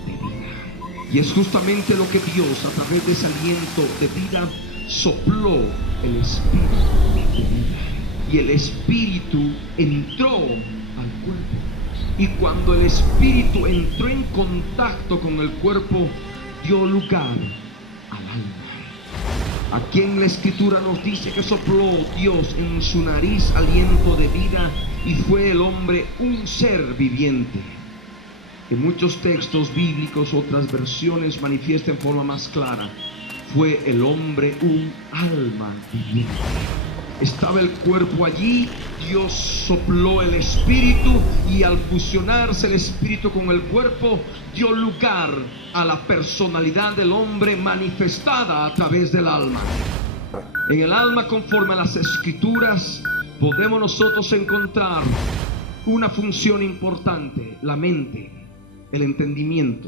de vida. Y es justamente lo que Dios, a través de ese aliento de vida, sopló el espíritu de vida. Y el espíritu entró al cuerpo. Y cuando el espíritu entró en contacto con el cuerpo, dio lugar al alma. Aquí en la escritura nos dice que sopló Dios en su nariz aliento de vida, y fue el hombre un ser viviente. En muchos textos bíblicos, otras versiones manifiestan en forma más clara: fue el hombre un alma viviente. Estaba el cuerpo allí, Dios sopló el espíritu, y al fusionarse el espíritu con el cuerpo, dio lugar a la personalidad del hombre manifestada a través del alma. En el alma, conforme a las escrituras, podemos nosotros encontrar una función importante: la mente, el entendimiento.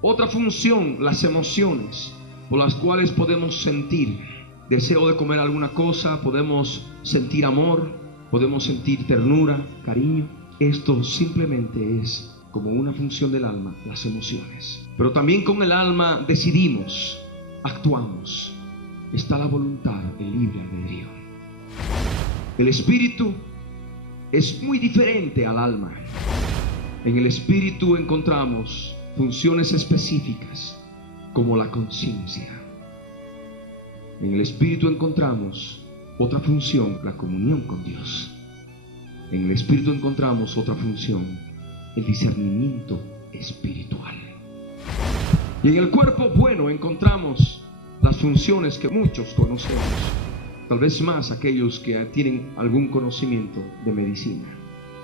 Otra función, las emociones, por las cuales podemos sentir deseo de comer alguna cosa, podemos sentir amor, podemos sentir ternura, cariño. Esto simplemente es como una función del alma, las emociones. Pero también con el alma decidimos, actuamos. Está la voluntad, el libre albedrío. El espíritu es muy diferente al alma. En el espíritu encontramos funciones específicas como la conciencia. En el espíritu encontramos otra función, la comunión con Dios. En el espíritu encontramos otra función, el discernimiento espiritual. Y en el cuerpo, bueno, encontramos las funciones que muchos conocemos, tal vez más aquellos que tienen algún conocimiento de medicina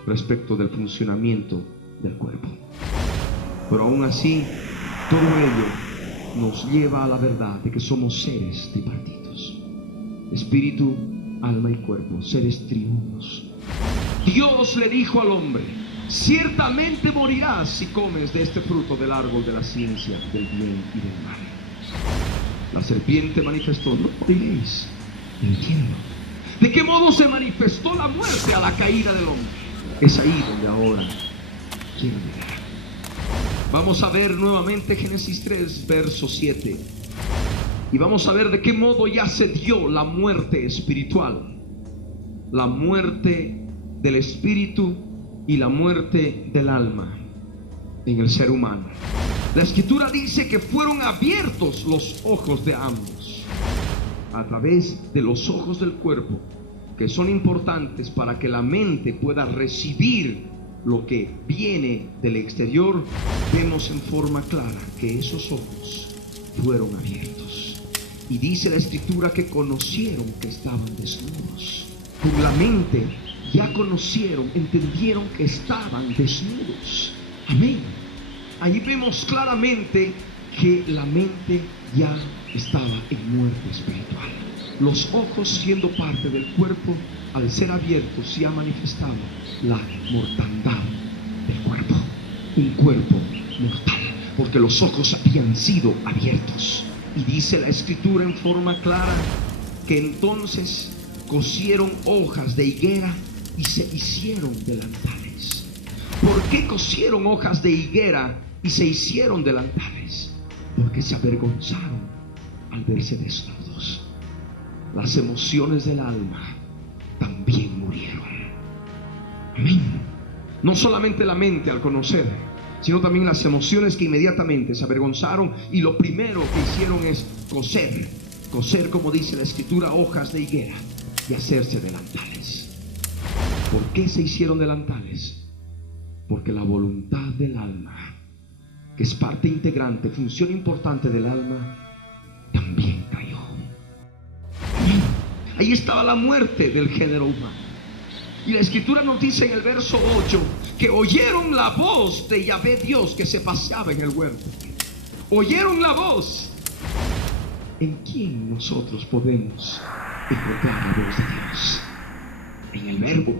respecto del funcionamiento del cuerpo. Pero aún así, todo ello nos lleva a la verdad de que somos seres tripartitos: espíritu, alma y cuerpo, seres triunos. Dios le dijo al hombre: ciertamente morirás si comes de este fruto del árbol de la ciencia del bien y del mal. La serpiente manifestó: no moriréis. Entiendo. ¿De qué modo se manifestó la muerte a la caída del hombre? Es ahí donde ahora quiero llegar. Vamos a ver nuevamente Génesis 3, verso 7. Y vamos a ver de qué modo ya se dio la muerte espiritual. La muerte del espíritu y la muerte del alma en el ser humano. La escritura dice que fueron abiertos los ojos de ambos a través de los ojos del cuerpo, que son importantes para que la mente pueda recibir lo que viene del exterior. Vemos en forma clara que esos ojos fueron abiertos. Y dice la escritura que conocieron que estaban desnudos. Con la mente ya conocieron, entendieron que estaban desnudos. Amén. Ahí vemos claramente que la mente ya estaba en muerte espiritual. los ojos siendo parte del cuerpo, al ser abiertos se ha manifestado la mortandad del cuerpo. Un cuerpo mortal, porque los ojos habían sido abiertos. Y dice la Escritura en forma clara que entonces cosieron hojas de higuera y se hicieron delantales. ¿Por qué cosieron hojas de higuera y se hicieron delantales? Porque se avergonzaron al verse desnudos. Las emociones del alma también murieron. Amén. No solamente la mente al conocer, sino también las emociones, que inmediatamente se avergonzaron, y lo primero que hicieron es coser, como dice la Escritura, hojas de higuera y hacerse delantales. ¿Por qué se hicieron delantales? Porque la voluntad del alma, que es parte integrante, función importante del alma, también cayó. Ahí estaba la muerte del género humano. Y la Escritura nos dice en el verso 8 que oyeron la voz de Yahvé Dios que se paseaba en el huerto. Oyeron la voz. ¿En quién nosotros podemos encontrar la voz de Dios? En el verbo,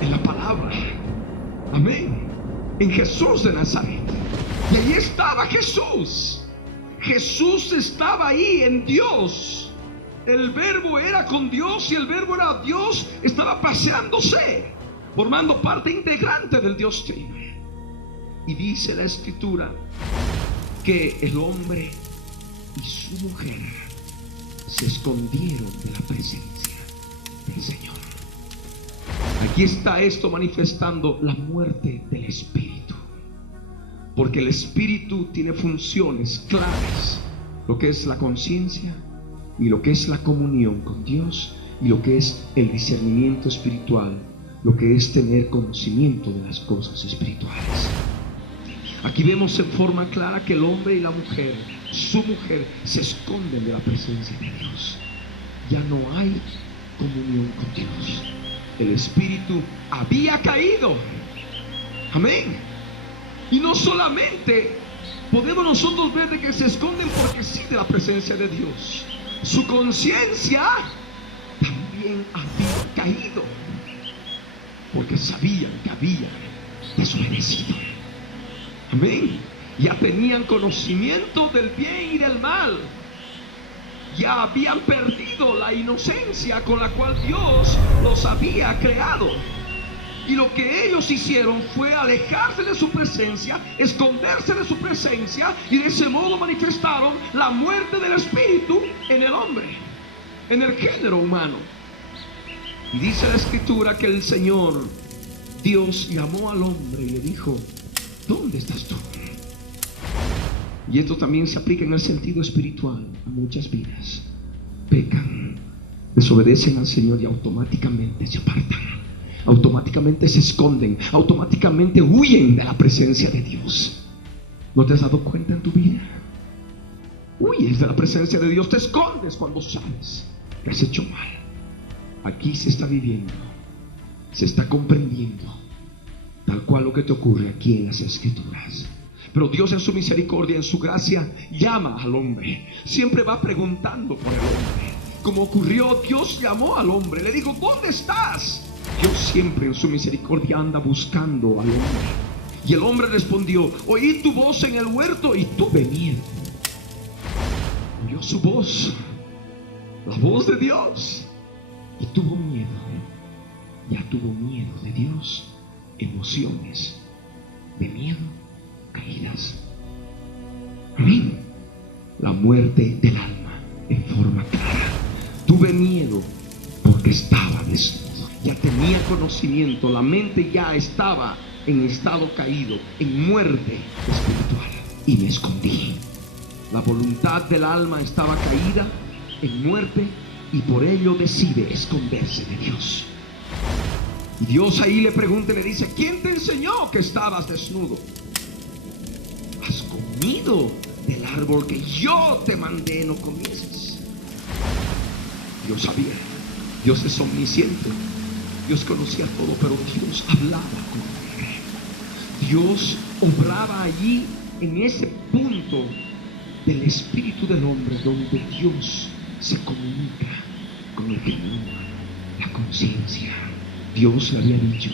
en la palabra. Amén. En Jesús de Nazaret. Y ahí estaba Jesús. Jesús estaba ahí en Dios. El verbo era con Dios y el verbo era Dios. Estaba paseándose, formando parte integrante del Dios Trino. Y dice la Escritura que el hombre y su mujer se escondieron de la presencia del Señor. Aquí está esto manifestando la muerte del espíritu, porque el espíritu tiene funciones claves: lo que es la conciencia, y lo que es la comunión con Dios, y lo que es el discernimiento espiritual, lo que es tener conocimiento de las cosas espirituales. Aquí vemos en forma clara que el hombre y la mujer, su mujer, se esconden de la presencia de Dios. Ya no hay comunión con Dios. El espíritu había caído. Amén. Y no solamente podemos nosotros ver de que se esconden porque sí de la presencia de Dios, su conciencia también había caído, porque sabían que había desobedecido. Amén. Ya tenían conocimiento del bien y del mal. Ya habían perdido la inocencia con la cual Dios los había creado. Y lo que ellos hicieron fue alejarse de su presencia, esconderse de su presencia, y de ese modo manifestaron la muerte del espíritu en el hombre, en el género humano. Y dice la Escritura que el Señor Dios llamó al hombre y le dijo: ¿dónde estás tú? Y esto también se aplica en el sentido espiritual a muchas vidas. Pecan, desobedecen al Señor y automáticamente se apartan. Automáticamente se esconden, automáticamente huyen de la presencia de Dios. ¿No te has dado cuenta en tu vida? Huyes de la presencia de Dios, te escondes cuando sabes que has hecho mal. Aquí se está viviendo, se está comprendiendo tal cual lo que te ocurre aquí en las Escrituras. Pero Dios, en su misericordia, en su gracia, llama al hombre. Siempre va preguntando por el hombre. Como ocurrió, Dios llamó al hombre, le dijo: ¿dónde estás? Dios siempre en su misericordia anda buscando al hombre. Y el hombre respondió: oí tu voz en el huerto y tuve miedo. Oyó su voz, la voz de Dios, y tuvo miedo. Ya tuvo miedo de Dios, emociones de miedo caídas. Amén. La muerte del alma en forma clara. Tuve miedo porque estaba desnudo. Ya tenía conocimiento, la mente ya estaba en estado caído, en muerte espiritual, y me escondí. La voluntad del alma estaba caída en muerte, y por ello decide esconderse de Dios. Y Dios ahí le pregunta y le dice: ¿quién te enseñó que estabas desnudo? ¿Has comido del árbol que yo te mandé no comieses? Dios sabía. Dios es omnisciente. Dios conocía todo, pero Dios hablaba con él. Dios obraba allí, en ese punto del espíritu del hombre, donde Dios se comunica con el género humano, la conciencia. Dios le había dicho,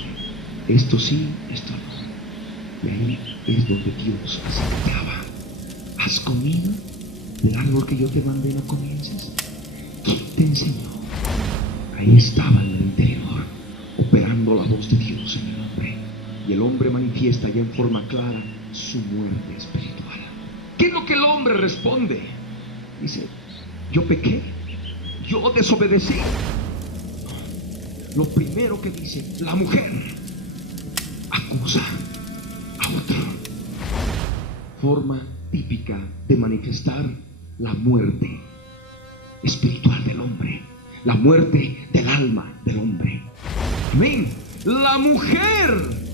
esto sí, esto no. Y ahí es donde Dios se callaba. ¿Has comido del árbol que yo te mandé no comiences? ¿Quién te enseñó? Ahí estaba en el interior, operando la voz de Dios en el hombre. Y el hombre manifiesta ya en forma clara su muerte espiritual. ¿Qué es lo que el hombre responde? Dice, yo pequé, yo desobedecí. Lo primero que dice, la mujer acusa a otro. Forma típica de manifestar la muerte espiritual del hombre, la muerte del alma del hombre. Amén. La mujer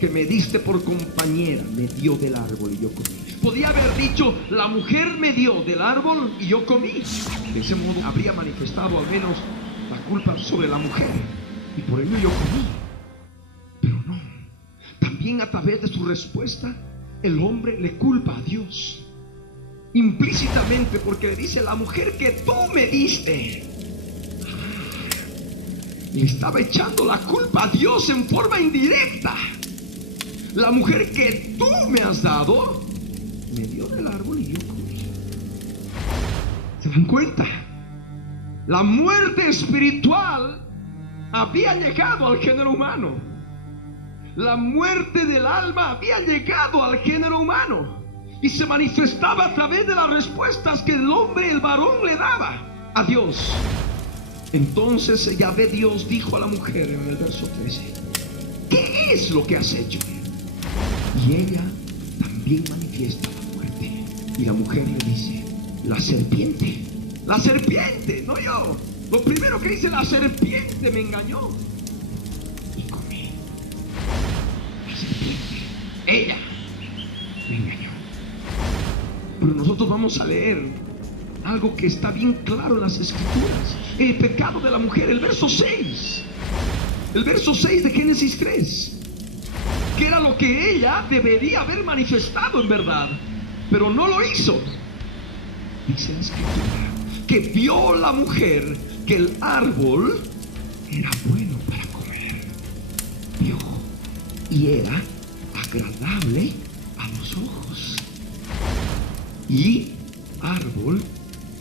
que me diste por compañera me dio del árbol y yo comí. Podía haber dicho, la mujer me dio del árbol y yo comí. De ese modo habría manifestado al menos la culpa sobre la mujer y por ello yo comí. Pero no, también a través de su respuesta el hombre le culpa a Dios implícitamente, porque le dice, la mujer que tú me diste. Le estaba echando la culpa a Dios en forma indirecta. La mujer que tú me has dado me dio del árbol y yo comí. ¿Se dan cuenta? La muerte espiritual había llegado al género humano. La muerte del alma había llegado al género humano y se manifestaba a través de las respuestas que el hombre, el varón, le daba a Dios. Entonces Yahvé Dios dijo a la mujer en el verso 13, ¿qué es lo que has hecho? Y ella también manifiesta la muerte. Y la mujer le dice, la serpiente. La serpiente, no yo. Lo primero que dice, la serpiente me engañó y comí. La serpiente, ella me engañó. Pero nosotros vamos a leer algo que está bien claro en las escrituras. El pecado de la mujer, el verso 6. El verso 6 de Génesis 3. Que era lo que ella debería haber manifestado en verdad, pero no lo hizo. Dice la escritura que vio la mujer que el árbol era bueno para comer. Vio y era agradable a los ojos y árbol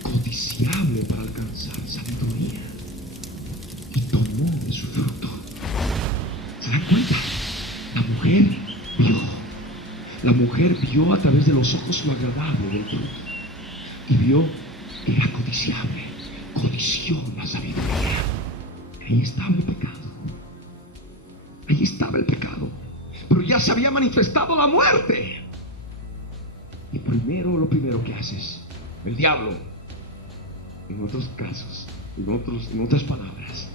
codiciable para alcanzar sabiduría, y tomó de su fruto. ¿Se dan cuenta? La mujer vio a través de los ojos lo agradable del fruto y vio que era codiciable, codició la sabiduría. Ahí estaba el pecado, ahí estaba el pecado, pero ya se había manifestado la muerte. Y lo primero que haces, el diablo, en otros casos, en otras palabras,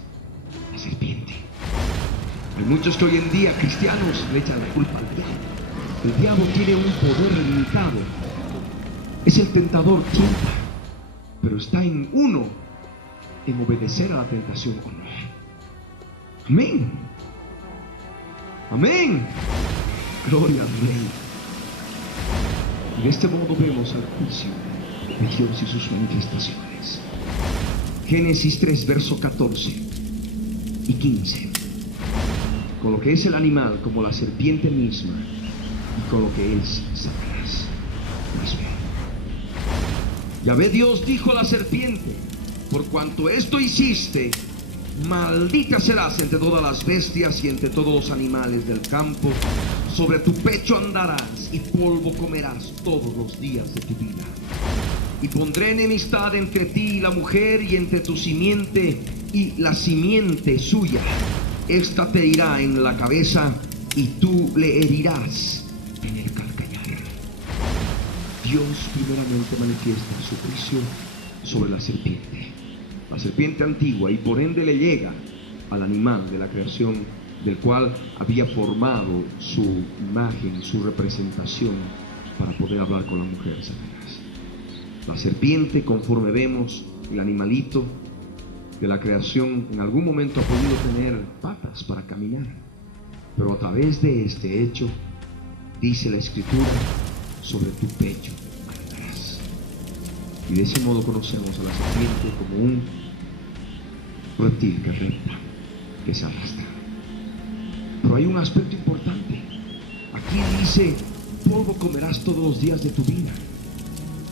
la serpiente. Hay muchos que hoy en día, cristianos, le echan la culpa al diablo. El diablo tiene un poder limitado. Es el tentador, tienta, pero está en uno, en obedecer a la tentación o no. Amén. Amén. Gloria al Rey. Y de este modo vemos el juicio de Dios y sus manifestaciones. Génesis 3, verso 14 y 15. Con lo que es el animal como la serpiente misma, y con lo que es Satanás. Pues bien, Yahvé Dios dijo a la serpiente, por cuanto esto hiciste, maldita serás entre todas las bestias y entre todos los animales del campo. Sobre tu pecho andarás y polvo comerás todos los días de tu vida. Y pondré enemistad entre ti y la mujer, y entre tu simiente y la simiente suya. Esta te herirá en la cabeza y tú le herirás en el calcañar. Dios primeramente manifiesta su juicio sobre la serpiente antigua, y por ende le llega al animal de la creación, del cual había formado su imagen, su representación, para poder hablar con la mujer, Satanás. La serpiente, conforme vemos, el animalito de la creación, en algún momento ha podido tener patas para caminar, pero a través de este hecho, dice la escritura, sobre tu pecho andarás. Y de ese modo conocemos a la serpiente como un reptil que repta, que se arrastra. Pero hay un aspecto importante. Aquí dice, polvo comerás todos los días de tu vida.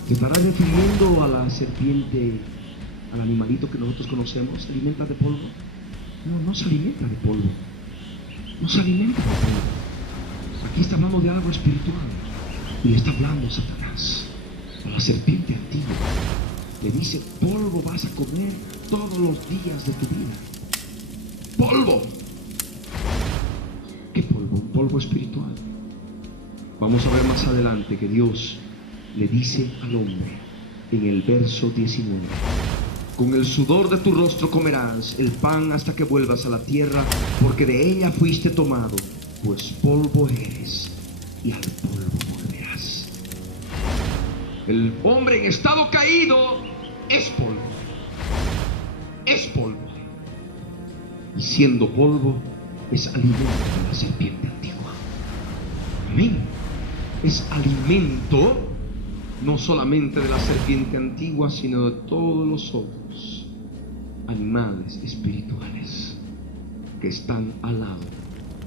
¿Se estará refiriendo a la serpiente, al animalito que nosotros conocemos? ¿Se alimenta de polvo? No, no se alimenta de polvo. No se alimenta de polvo. Aquí está hablando de algo espiritual. Y le está hablando Satanás a la serpiente antigua. Le dice, polvo vas a comer todos los días de tu vida. ¡Polvo! ¿Qué polvo? Un polvo espiritual. Vamos a ver más adelante que Dios le dice al hombre en el verso 19: con el sudor de tu rostro comerás el pan hasta que vuelvas a la tierra, porque de ella fuiste tomado, pues polvo eres y al polvo volverás. El hombre en estado caído es polvo. Es polvo. Y siendo polvo, es alimento de la serpiente antigua. Amén. Es alimento no solamente de la serpiente antigua, sino de todos los otros animales espirituales que están al lado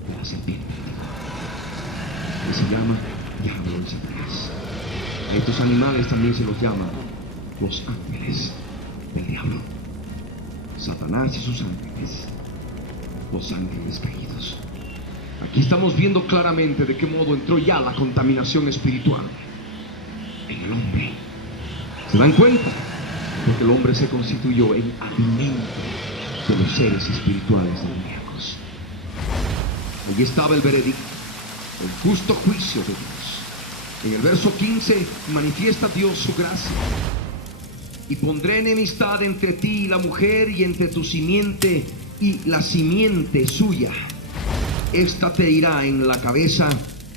de la serpiente antigua, que se llama diablo y Satanás. A estos animales también se los llama los ángeles del diablo. Satanás y sus ángeles, los ángeles caídos. Aquí estamos viendo claramente de qué modo entró ya la contaminación espiritual en el hombre. ¿Se dan cuenta? Porque el hombre se constituyó en alimento de los seres espirituales demoníacos. Allí estaba el veredicto, el justo juicio de Dios. En el verso 15 manifiesta Dios su gracia. Y pondré enemistad entre ti y la mujer, y entre tu simiente y la simiente suya. Esta te irá en la cabeza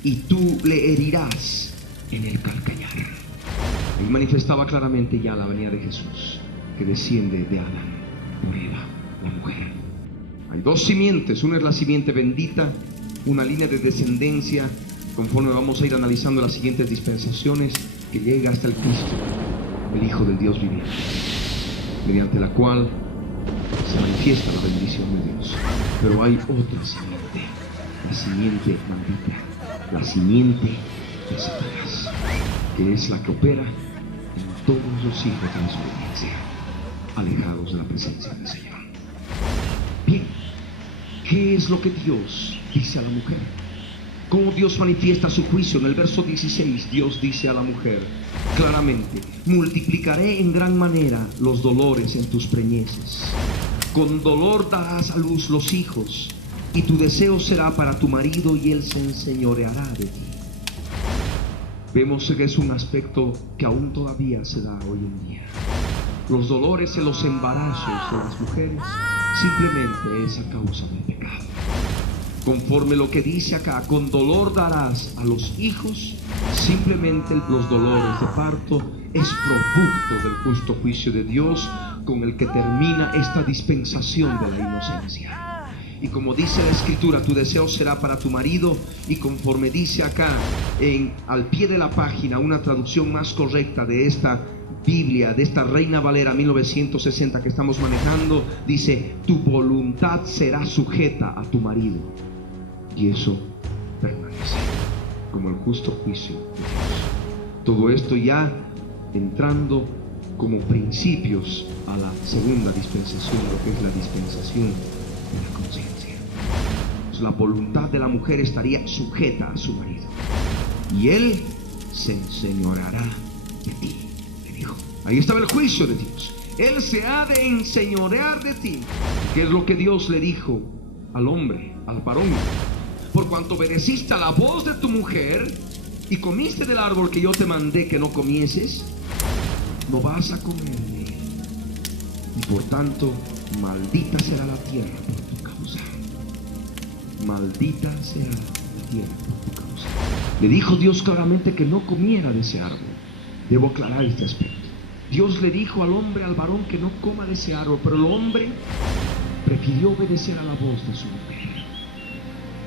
y tú le herirás en el calcañar. Él manifestaba claramente ya la venida de Jesús, que desciende de Adán por Eva, la mujer. Hay dos simientes, una es la simiente bendita, una línea de descendencia, conforme vamos a ir analizando las siguientes dispensaciones, que llega hasta el Cristo, el Hijo del Dios viviente, mediante la cual se manifiesta la bendición de Dios. Pero hay otra simiente, la simiente maldita, la simiente de Satanás, que es la que opera en todos los hijos de desobediencia, alejados de la presencia del Señor. Bien, ¿qué es lo que Dios dice a la mujer? ¿Cómo Dios manifiesta su juicio? En el verso 16 Dios dice a la mujer claramente: multiplicaré en gran manera los dolores en tus preñeces, con dolor darás a luz los hijos, y tu deseo será para tu marido y él se enseñoreará de ti. Vemos que es un aspecto que aún todavía se da hoy en día. Los dolores en los embarazos de las mujeres simplemente es a causa del pecado. Conforme lo que dice acá, con dolor darás a los hijos, simplemente los dolores de parto es producto del justo juicio de Dios con el que termina esta dispensación de la inocencia. Y como dice la Escritura, tu deseo será para tu marido, y conforme dice acá al pie de la página una traducción más correcta de esta Biblia, de esta Reina Valera 1960 que estamos manejando, dice: tu voluntad será sujeta a tu marido. Y eso permanece como el justo juicio de Dios. Todo esto ya entrando como principios a la segunda dispensación, lo que es la dispensación de la conciencia. Pues la voluntad de la mujer estaría sujeta a su marido, y él se enseñoreará de ti, le dijo. Ahí estaba el juicio de Dios. Él se ha de enseñorear de ti. ¿Qué es lo que Dios le dijo al hombre, al varón? Por cuanto obedeciste a la voz de tu mujer y comiste del árbol que yo te mandé que no comieses, no vas a comer de él, y por tanto maldita será la tierra por tu causa. Maldita será la tierra por tu causa. Le dijo Dios claramente que no comiera de ese árbol. Debo aclarar este aspecto. Dios le dijo al hombre, al varón, que no coma de ese árbol, pero el hombre prefirió obedecer a la voz de su mujer.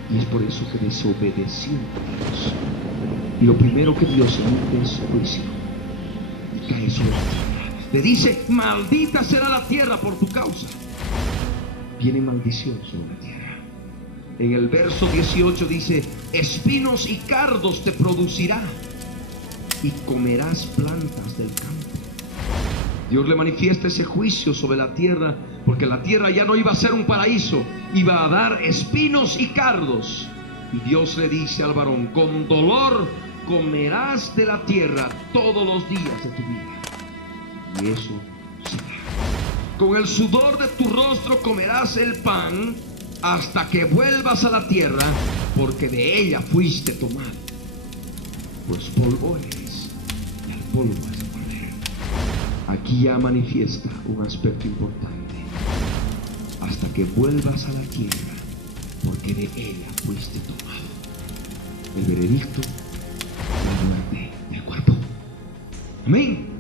Y es por eso que desobedeció a Dios. Y lo primero que Dios emite es juicio, y cae sobre la tierra. Le dice: maldita será la tierra por tu causa. Viene maldición sobre la tierra. En el verso 18 dice: espinos y cardos te producirá y comerás plantas del campo. Dios le manifiesta ese juicio sobre la tierra, porque la tierra ya no iba a ser un paraíso, iba a dar espinos y cardos. Y Dios le dice al varón: con dolor comerás de la tierra todos los días de tu vida. Y eso será. Con el sudor de tu rostro comerás el pan hasta que vuelvas a la tierra, porque de ella fuiste tomado. Pues polvo eres, y al polvo has de volver. Aquí ya manifiesta un aspecto importante: hasta que vuelvas a la tierra, porque de ella fuiste tomado. El veredicto: la muerte del cuerpo. Amén.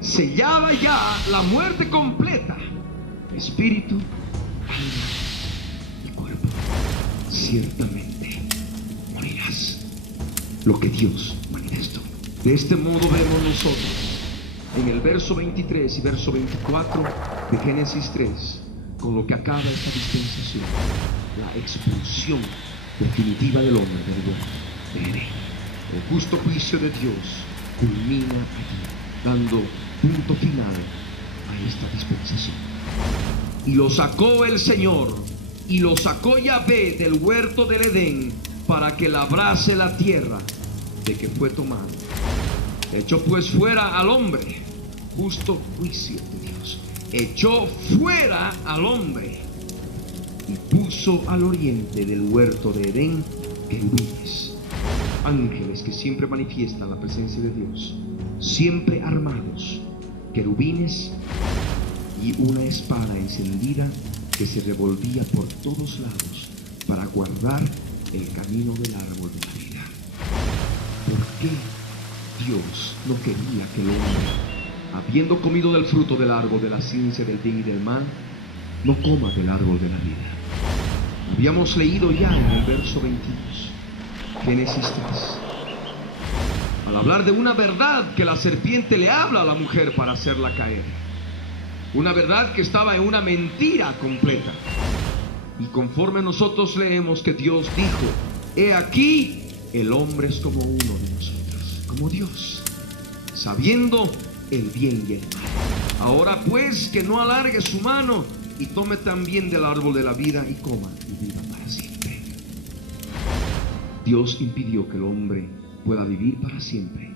Sellaba ya la muerte completa: espíritu, alma y cuerpo. Ciertamente morirás. Lo que Dios manifestó. De este modo vemos nosotros en el verso 23 y verso 24 de Génesis 3, con lo que acaba esta dispensación, la expulsión definitiva del hombre del huerto de Edén. El justo juicio de Dios culmina aquí, dando punto final a esta dispensación. Y lo sacó el Señor, y lo sacó Yahvé del huerto del Edén, para que labrase la tierra de que fue tomado. Echó pues fuera al hombre, justo juicio de Dios. Echó fuera al hombre y puso al oriente del huerto de Edén querubines, ángeles que siempre manifiestan la presencia de Dios, siempre armados, querubines y una espada encendida que se revolvía por todos lados para guardar el camino del árbol de la vida. ¿Por qué Dios no quería que el hombre, habiendo comido del fruto del árbol de la ciencia del bien y del mal, no coma del árbol de la vida? Habíamos leído ya en el verso 22, Génesis 3, al hablar de una verdad que la serpiente le habla a la mujer para hacerla caer. Una verdad que estaba en una mentira completa. Y conforme nosotros leemos que Dios dijo: he aquí, el hombre es como uno de nosotros, como Dios, sabiendo el bien y el mal. Ahora pues, que no alargue su mano y tome también del árbol de la vida y coma y viva para siempre. Dios impidió que el hombre pueda vivir para siempre,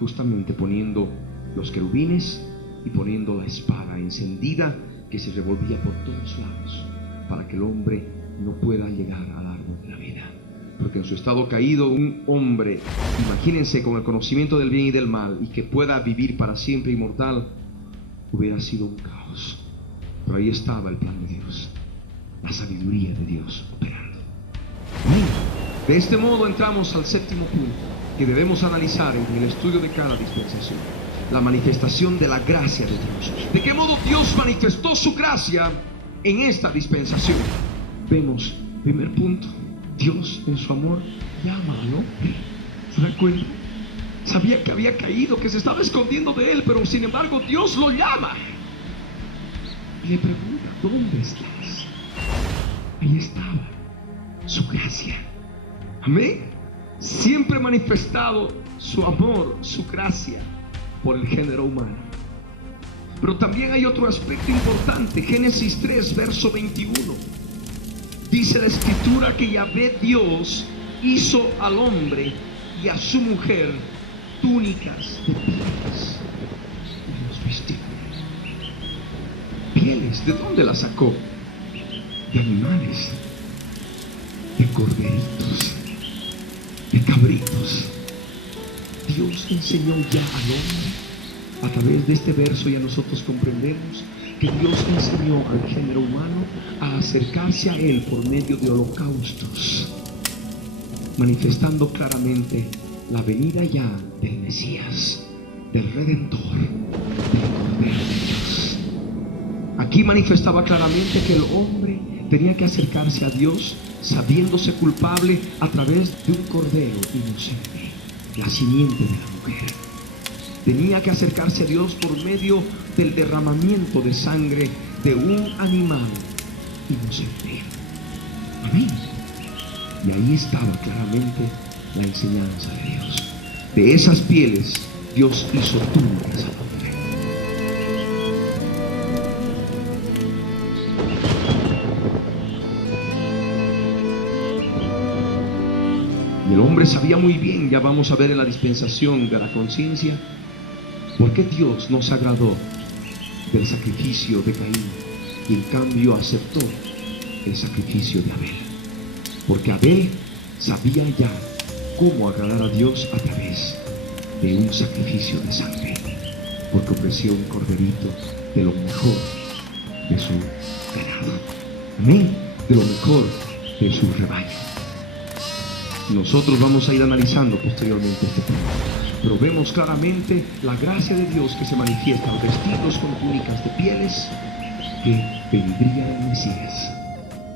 justamente poniendo los querubines y poniendo la espada encendida que se revolvía por todos lados, para que el hombre no pueda llegar al árbol de la vida. Porque en su estado caído, un hombre, imagínense, con el conocimiento del bien y del mal, y que pueda vivir para siempre inmortal, hubiera sido un caos. Pero ahí estaba el plan de Dios, la sabiduría de Dios operando. De este modo entramos al séptimo punto que debemos analizar en el estudio de cada dispensación: la manifestación de la gracia de Dios. ¿De qué modo Dios manifestó su gracia en esta dispensación? Vemos, primer punto, Dios en su amor llama al hombre. ¿Se da cuenta? Sabía que había caído, que se estaba escondiendo de él, pero sin embargo Dios lo llama y le pregunta: ¿dónde estás? Ahí estaba su gracia. Amén. Siempre manifestado su amor, su gracia por el género humano. Pero también hay otro aspecto importante. Génesis 3, verso 21. Dice la escritura que Yahvé Dios hizo al hombre y a su mujer túnicas de pieles y los vistió. ¿Pieles? ¿De dónde las sacó? De animales, de corderitos, de cabritos. Dios enseñó ya al hombre, a través de este verso, y a nosotros comprendemos que Dios enseñó al género humano a acercarse a Él por medio de holocaustos, manifestando claramente la venida ya del Mesías, del Redentor, del Cordero de Dios. Aquí manifestaba claramente que el hombre tenía que acercarse a Dios sabiéndose culpable a través de un cordero inocente, la simiente de la mujer. tenía que acercarse a Dios por medio del derramamiento de sangre de un animal inocente. Amén. Y ahí estaba claramente la enseñanza de Dios. De esas pieles Dios hizo túnicas al hombre. Y el hombre sabía muy bien, ya vamos a ver en la dispensación de la conciencia, por qué Dios no se agradó del sacrificio de Caín y en cambio aceptó el sacrificio de Abel. Porque Abel sabía ya cómo agradar a Dios a través de un sacrificio de sangre, porque ofreció un corderito de lo mejor de su ganado, amén, de lo mejor de su rebaño. Nosotros vamos a ir analizando posteriormente este tema, pero vemos claramente la gracia de Dios que se manifiesta al vestirnos con túnicas de pieles, que vendría el Mesías,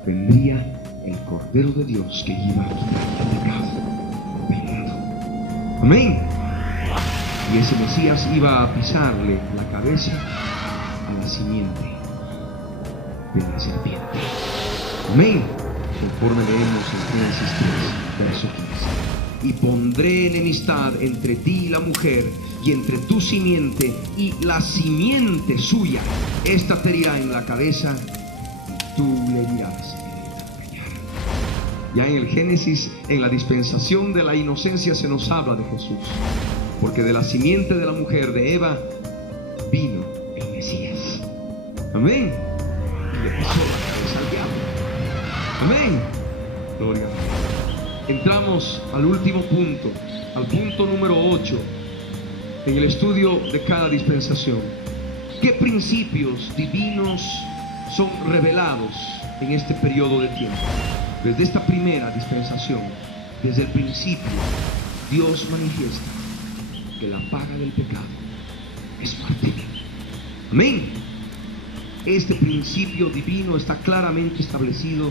vendría el Cordero de Dios que iba a quitar el pecado del mundo. Amén. Y ese Mesías iba a pisarle la cabeza a la simiente de la serpiente. Amén. Conforme leemos en Génesis 3, verso 15. Y pondré enemistad entre ti y la mujer, y entre tu simiente y la simiente suya. Esta te herirá en la cabeza, y tú le herirás en el calcañar. Ya en el Génesis, en la dispensación de la inocencia, se nos habla de Jesús. Porque de la simiente de la mujer de Eva vino el Mesías. Amén. Y le pisó la cabeza al diablo. Amén. Gloria a Dios. Entramos al último punto, al punto número 8, en el estudio de cada dispensación. ¿Qué principios divinos son revelados en este periodo de tiempo? Desde esta primera dispensación, desde el principio, Dios manifiesta que la paga del pecado es muerte. Amén. Este principio divino está claramente establecido,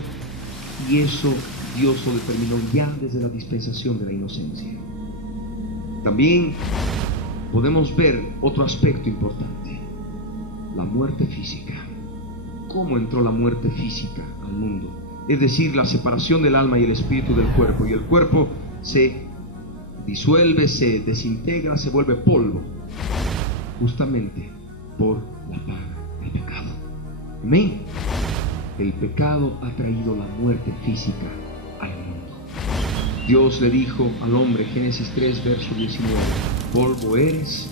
y eso Dios lo determinó ya desde la dispensación de la inocencia. También podemos ver otro aspecto importante: la muerte física. ¿Cómo entró la muerte física al mundo? Es decir, la separación del alma y el espíritu del cuerpo, y el cuerpo se disuelve, se desintegra, se vuelve polvo, justamente por la paga del pecado. Amén. El pecado ha traído la muerte física al mundo. Dios le dijo al hombre, Génesis 3, verso 19, polvo eres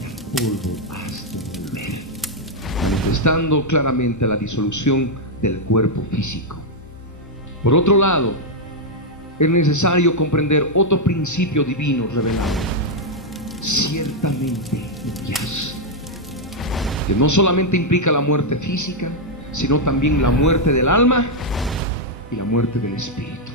y al polvo has de volver, manifestando claramente la disolución del cuerpo físico. Por otro lado, es necesario comprender otro principio divino revelado, ciertamente Mesías, que no solamente implica la muerte física, sino también la muerte del alma y la muerte del espíritu.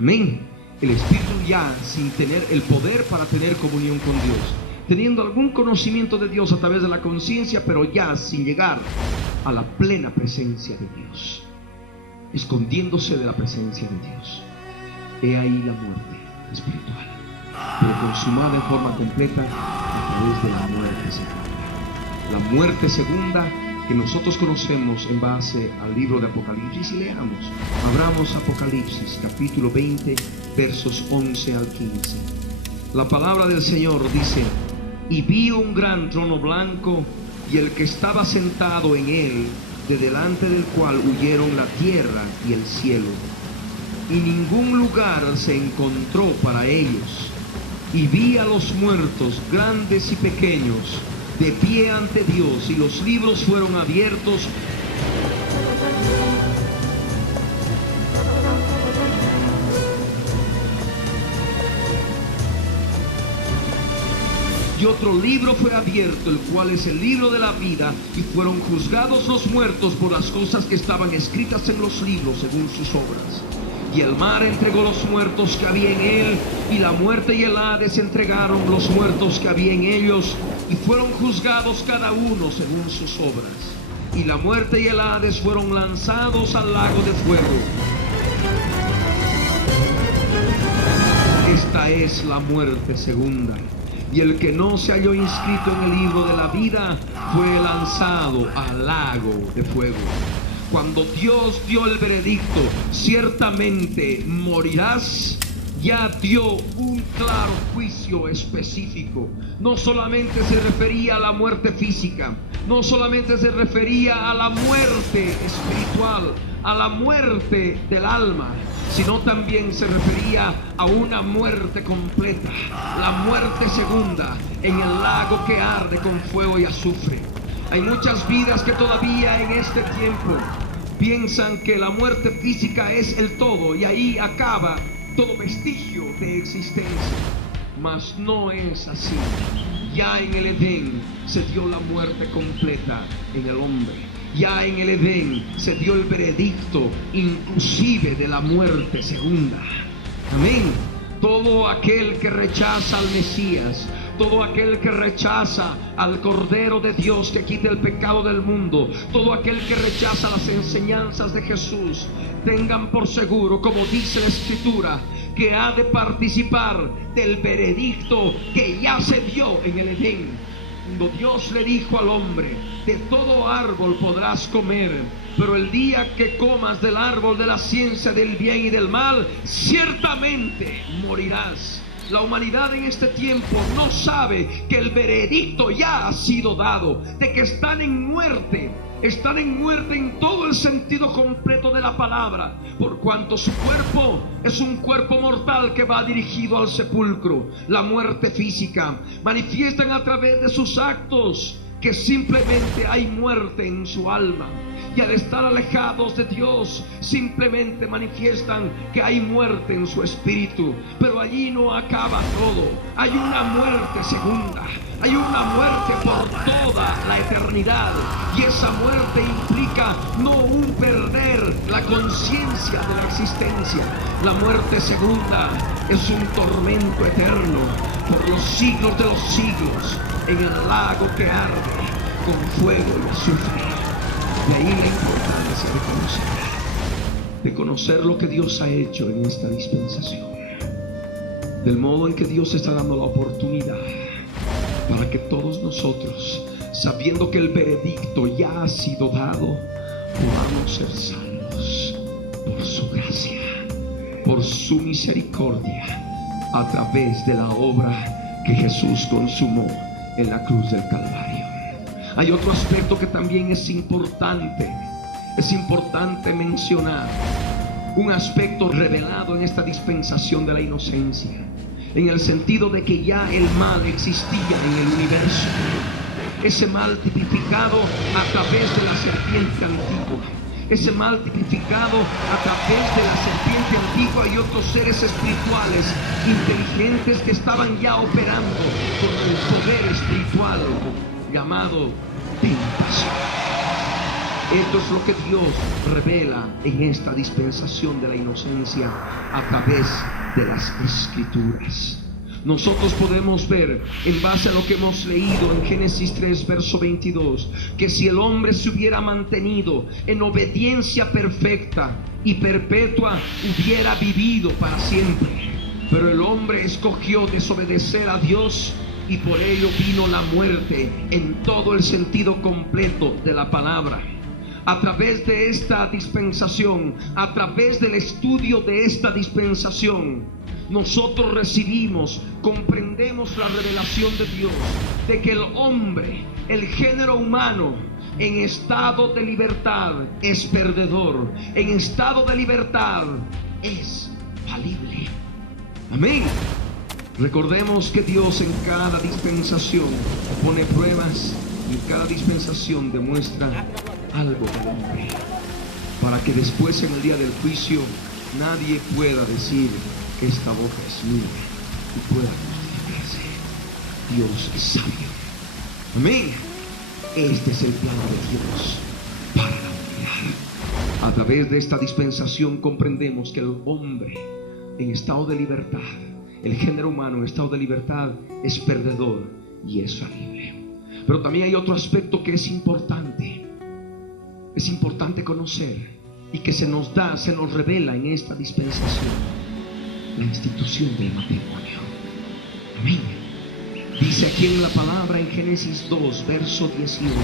Amén. El espíritu ya sin tener el poder para tener comunión con Dios, teniendo algún conocimiento de Dios a través de la conciencia, pero ya sin llegar a la plena presencia de Dios, escondiéndose de la presencia de Dios. He ahí la muerte espiritual, pero consumada en forma completa a través de la muerte segunda. La muerte segunda que nosotros conocemos en base al libro de Apocalipsis. Y leamos, abramos Apocalipsis capítulo 20, versos 11 al 15. La palabra del Señor dice: y vi un gran trono blanco, y el que estaba sentado en él, de delante del cual huyeron la tierra y el cielo, y ningún lugar se encontró para ellos. Y vi a los muertos, grandes y pequeños, de pie ante Dios, y los libros fueron abiertos. Y otro libro fue abierto, el cual es el libro de la vida, y fueron juzgados los muertos por las cosas que estaban escritas en los libros según sus obras. Y el mar entregó los muertos que había en él, y la muerte y el Hades entregaron los muertos que había en ellos, y fueron juzgados cada uno según sus obras. Y la muerte y el Hades fueron lanzados al lago de fuego. Esta es la muerte segunda. y el que no se halló inscrito en el libro de la vida fue lanzado al lago de fuego. Cuando Dios dio el veredicto, ciertamente morirás, ya dio un claro juicio específico. No solamente se refería a la muerte física, no solamente se refería a la muerte espiritual, a la muerte del alma, sino también se refería a una muerte completa, la muerte segunda en el lago que arde con fuego y azufre. Hay muchas vidas que todavía en este tiempo piensan que la muerte física es el todo y ahí acaba todo vestigio de existencia, mas no es así. Ya en el Edén se dio la muerte completa en el hombre. Ya en el Edén se dio el veredicto inclusive de la muerte segunda. Amén. Todo aquel que rechaza al Mesías, todo aquel que rechaza al Cordero de Dios que quita el pecado del mundo, todo aquel que rechaza las enseñanzas de Jesús, tengan por seguro, como dice la Escritura, que ha de participar del veredicto que ya se dio en el Edén. Cuando Dios le dijo al hombre: de todo árbol podrás comer, pero el día que comas del árbol de la ciencia del bien y del mal, ciertamente morirás. La humanidad en este tiempo no sabe que el veredicto ya ha sido dado, de que están en muerte en todo el sentido completo de la palabra, por cuanto su cuerpo es un cuerpo mortal que va dirigido al sepulcro. La muerte física manifiestan a través de sus actos que simplemente hay muerte en su alma, y al estar alejados de Dios simplemente manifiestan que hay muerte en su espíritu. Pero allí no acaba todo, hay una muerte segunda, hay una muerte por toda la eternidad, y esa muerte implica no un perder la conciencia de la existencia. La muerte segunda es un tormento eterno por los siglos de los siglos en el lago que arde con fuego y azufre. De ahí la importancia de conocer lo que Dios ha hecho en esta dispensación, del modo en que Dios está dando la oportunidad para que todos nosotros, sabiendo que el veredicto ya ha sido dado, podamos ser salvos por su gracia, por su misericordia, a través de la obra que Jesús consumó en la cruz del Calvario. Hay otro aspecto que también es importante mencionar, un aspecto revelado en esta dispensación de la inocencia, en el sentido de que ya el mal existía en el universo, ese mal tipificado a través de la serpiente antigua, ese mal tipificado a través de la serpiente antigua y otros seres espirituales inteligentes que estaban ya operando con el poder espiritual llamado tentación. Esto es lo que Dios revela en esta dispensación de la inocencia a través de las Escrituras. Nosotros podemos ver, en base a lo que hemos leído en Génesis 3, verso 22, que si el hombre se hubiera mantenido en obediencia perfecta y perpetua, hubiera vivido para siempre. Pero el hombre escogió desobedecer a Dios, y por ello vino la muerte en todo el sentido completo de la palabra. A través de esta dispensación, a través del estudio de esta dispensación, nosotros recibimos, comprendemos la revelación de Dios, de que el hombre, el género humano, en estado de libertad es perdedor, en estado de libertad es falible. Amén. Recordemos que Dios en cada dispensación pone pruebas, y en cada dispensación demuestra algo del hombre, para que después en el día del juicio nadie pueda decir que esta boca es mía y pueda justificarse. Dios es sabio. Amén. Este es el plan de Dios para la humanidad. A través de esta dispensación comprendemos que el hombre en estado de libertad, el género humano en estado de libertad, es perdedor y es falible. Pero también hay otro aspecto que es importante conocer, y que se nos revela en esta dispensación: la institución del matrimonio. Amén. Dice aquí en la palabra en Génesis 2, verso 18.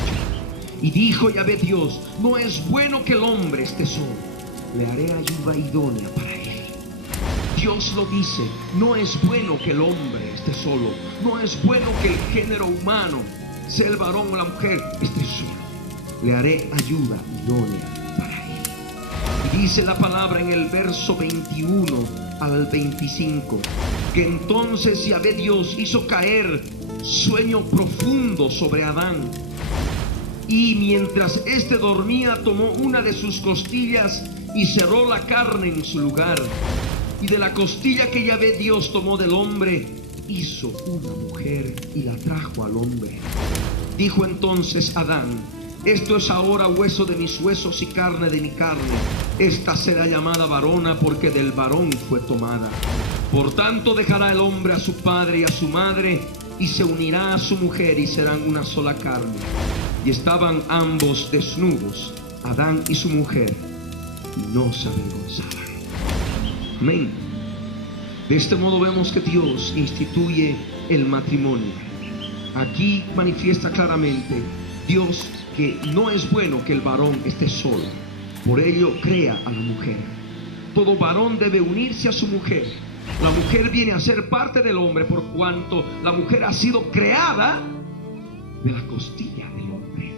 Y dijo Yahvé Dios: no es bueno que el hombre esté solo, le haré ayuda idónea para él. Dios lo dice: no es bueno que el hombre esté solo, no es bueno que el género humano, sea el varón o la mujer, esté solo. Le haré ayuda idónea para él. Y dice la palabra en el verso 21 al 25, que entonces Yahvé Dios hizo caer sueño profundo sobre Adán, y mientras éste dormía tomó una de sus costillas y cerró la carne en su lugar. Y de la costilla que Yahvé Dios tomó del hombre, hizo una mujer y la trajo al hombre. Dijo entonces Adán: esto es ahora hueso de mis huesos y carne de mi carne. Esta será llamada varona, porque del varón fue tomada. Por tanto dejará el hombre a su padre y a su madre, y se unirá a su mujer, y serán una sola carne. Y estaban ambos desnudos, Adán y su mujer, y no se avergonzaban. Amén. De este modo vemos que Dios instituye el matrimonio. Aquí manifiesta claramente Dios que no es bueno que el varón esté solo. Por ello crea a la mujer. Todo varón debe unirse a su mujer. La mujer viene a ser parte del hombre, por cuanto la mujer ha sido creada de la costilla del hombre.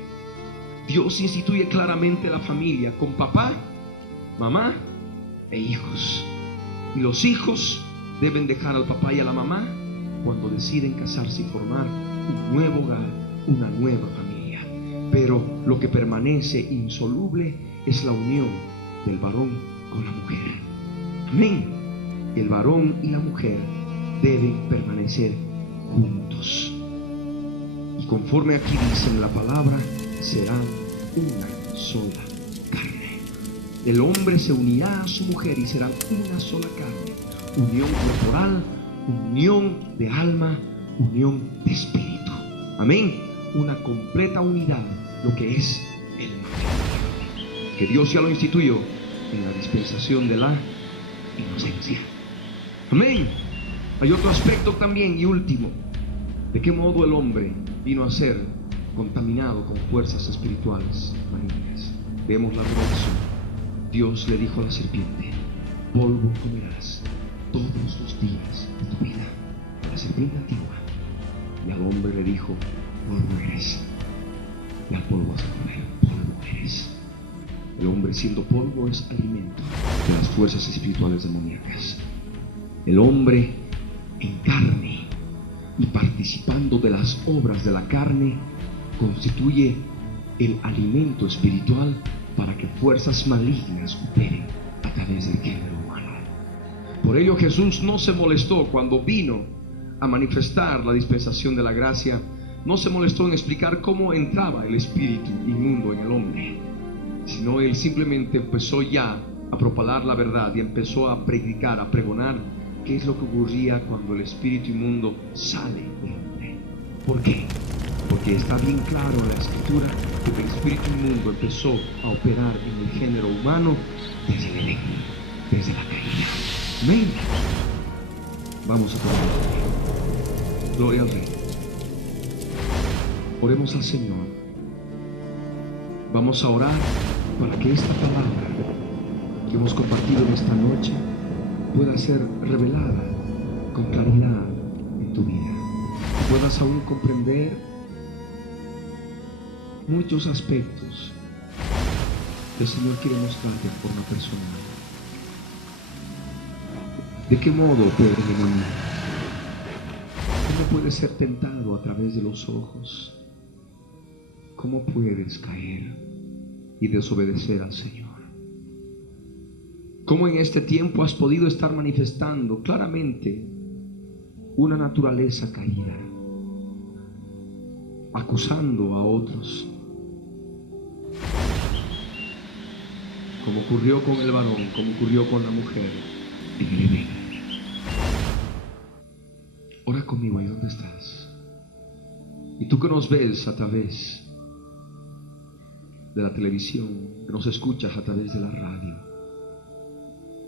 Dios instituye claramente la familia con papá, mamá e hijos. Y los hijos deben dejar al papá y a la mamá cuando deciden casarse y formar un nuevo hogar, una nueva familia. Pero lo que permanece insoluble es la unión del varón con la mujer. Amén. El varón y la mujer deben permanecer juntos. Y conforme aquí dice en la palabra, serán una sola carne. El hombre se unirá a su mujer y serán una sola carne. Unión corporal, unión de alma, unión de espíritu. Amén. Una completa unidad, lo que es el matrimonio, que Dios ya lo instituyó en la dispensación de la inocencia. Amén. Hay otro aspecto también y último: de qué modo el hombre vino a ser contaminado con fuerzas espirituales malignas. Vemos la revelación. Dios le dijo a la serpiente: polvo comerás todos los días de tu vida. La serpiente antigua. Y al hombre le dijo: polvo eres, y al polvo vas a comer. Polvo eres. El hombre, siendo polvo, es alimento de las fuerzas espirituales demoníacas. El hombre en carne y participando de las obras de la carne constituye el alimento espiritual para que fuerzas malignas operen a través del género humano. Por ello Jesús no se molestó cuando vino a manifestar la dispensación de la gracia. No se molestó en explicar cómo entraba el espíritu inmundo en el hombre, sino él simplemente empezó ya a propalar la verdad y empezó a predicar, a pregonar qué es lo que ocurría cuando el espíritu inmundo sale del hombre. ¿Por qué? Porque está bien claro en la escritura que el espíritu inmundo empezó a operar en el género humano desde el Edén, desde la caída. Amén. Vamos a poner gloria al Rey. Oremos al Señor. Vamos a orar para que esta palabra que hemos compartido en esta noche pueda ser revelada con claridad en tu vida. Que puedas aún comprender muchos aspectos que el Señor quiere mostrarte de forma personal. ¿De qué modo opera el enemigo? ¿Cómo puedes ser tentado a través de los ojos? ¿Cómo puedes caer y desobedecer al Señor? ¿Cómo en este tiempo has podido estar manifestando claramente una naturaleza caída, acusando a otros, como ocurrió con el varón, como ocurrió con la mujer en el Edén? Ora conmigo ahí donde estás. Y tú que nos ves a través de la televisión, que nos escuchas a través de la radio,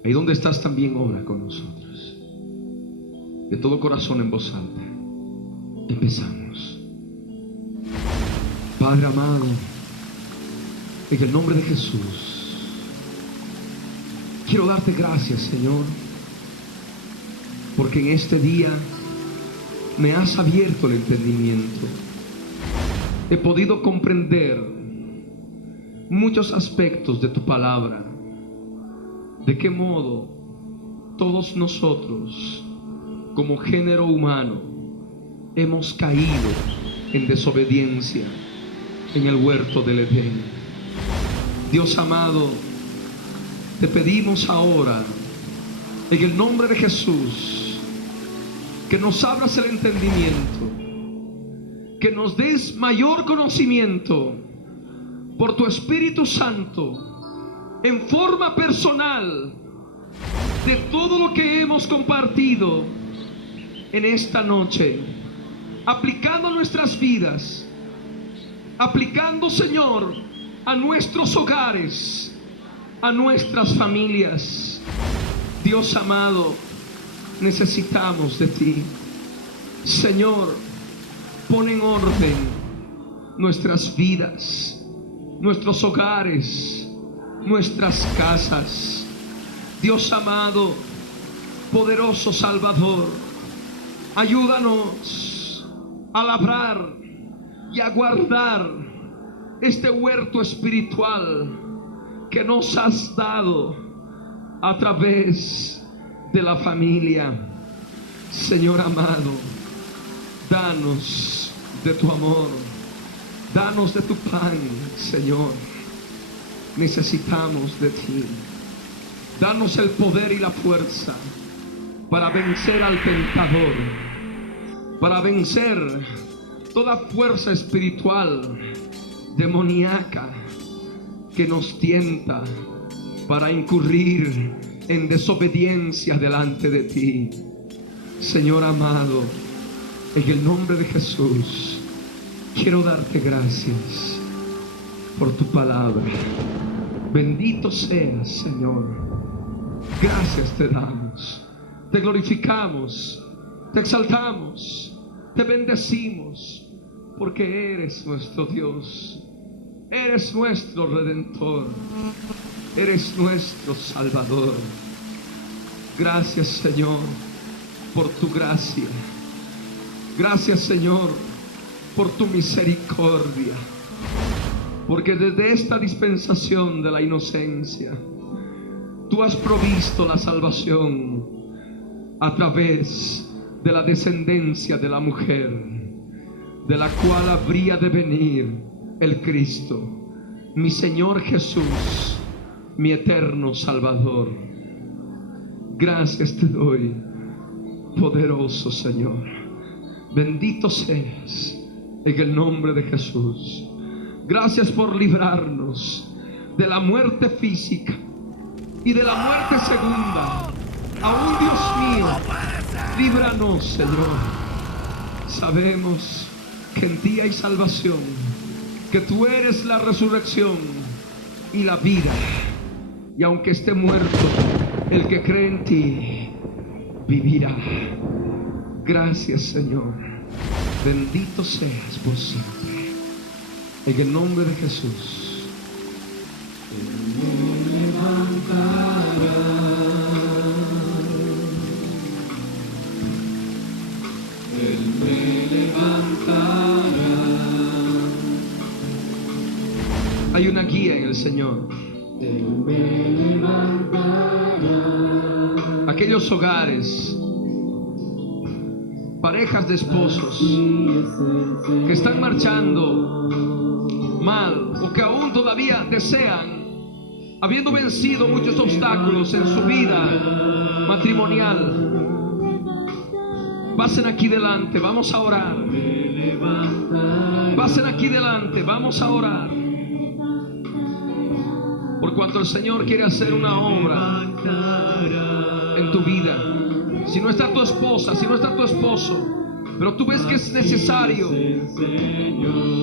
ahí donde estás también ora con nosotros, de todo corazón en voz alta. Empezamos. Padre amado, en el nombre de Jesús, quiero darte gracias, Señor, porque en este día me has abierto el entendimiento. He podido comprender muchos aspectos de tu palabra. De qué modo todos nosotros, como género humano, hemos caído en desobediencia en el huerto del Edén. Dios amado, te pedimos ahora, en el nombre de Jesús, que nos abras el entendimiento, que nos des mayor conocimiento por tu Espíritu Santo en forma personal de todo lo que hemos compartido en esta noche, aplicando nuestras vidas, aplicando, Señor, a nuestros hogares, a nuestras familias. Dios amado, necesitamos de ti. Señor, pon en orden nuestras vidas, nuestros hogares, nuestras casas. Dios amado, poderoso Salvador, ayúdanos a labrar y a guardar este huerto espiritual que nos has dado a través de la familia. Señor amado, danos de tu amor, danos de tu pan, Señor. Necesitamos de ti. Danos el poder y la fuerza para vencer al tentador, para vencer toda fuerza espiritual demoníaca que nos tienta para incurrir en desobediencia delante de ti. Señor amado, en el nombre de Jesús, quiero darte gracias por tu palabra. Bendito seas, Señor. Gracias te damos, te glorificamos, te exaltamos, te bendecimos, porque eres nuestro Dios, eres nuestro Redentor, eres nuestro Salvador. Gracias, Señor, por tu gracia. Gracias, Señor, por tu misericordia, porque desde esta dispensación de la inocencia tú has provisto la salvación a través de la descendencia de la mujer, de la cual habría de venir el Cristo, mi Señor Jesús, mi eterno Salvador. Gracias te doy, poderoso Señor. Bendito seas en el nombre de Jesús. Gracias por librarnos de la muerte física y de la muerte segunda. Aún, Dios mío, líbranos, Señor. Sabemos que en ti hay salvación, que tú eres la resurrección y la vida. Y aunque esté muerto, el que cree en ti vivirá. Gracias, Señor. Bendito seas por siempre. En el nombre de Jesús. Hay una guía en el Señor. Aquellos hogares, parejas de esposos que están marchando mal o que aún todavía desean, habiendo vencido muchos obstáculos en su vida matrimonial, pasen aquí delante, vamos a orar. Pasen aquí delante, vamos a orar. Por cuanto el Señor quiere hacer una obra en tu vida. Si no está tu esposa, si no está tu esposo, pero tú ves que es necesario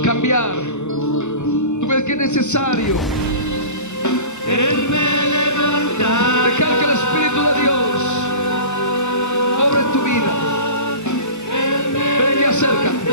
cambiar, tú ves que es necesario dejar que el Espíritu de Dios obre en tu vida. Ven y acércate.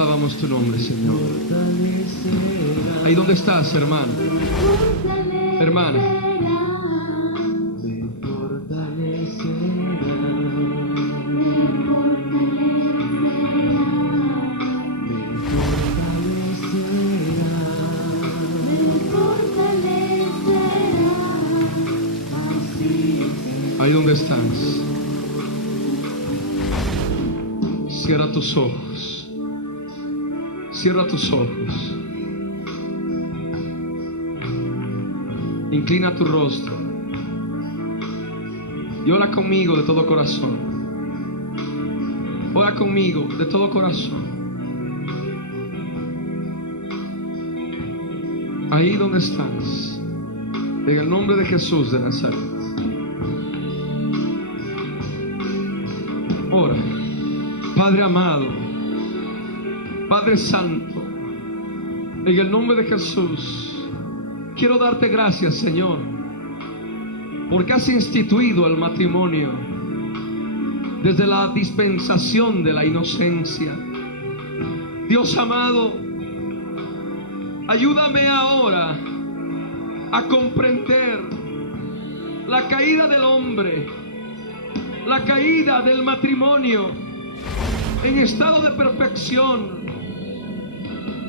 Alabamos tu nombre, Señor. Ahí donde estás, hermano, hermana. Ahí donde estás, cierra tus ojos, cierra tus ojos, inclina tu rostro y ora conmigo de todo corazón. Ora conmigo de todo corazón. Ahí donde estás, en el nombre de Jesús de Nazaret. Ora. Padre amado, Padre santo, en el nombre de Jesús, quiero darte gracias, Señor, porque has instituido el matrimonio desde la dispensación de la inocencia. Dios amado, ayúdame ahora a comprender la caída del hombre, la caída del matrimonio en estado de perfección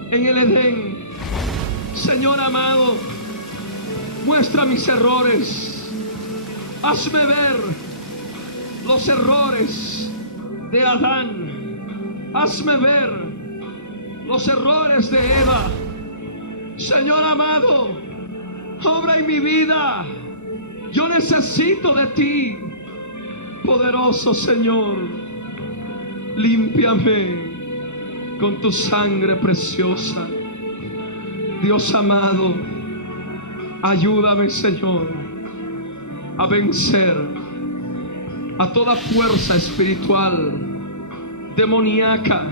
en el Edén. Señor amado, muestra mis errores, hazme ver los errores de Adán, hazme ver los errores de Eva. Señor amado, obra en mi vida, yo necesito de ti, poderoso Señor. Límpiame con tu sangre preciosa. Dios amado, ayúdame, Señor, a vencer a toda fuerza espiritual, demoníaca,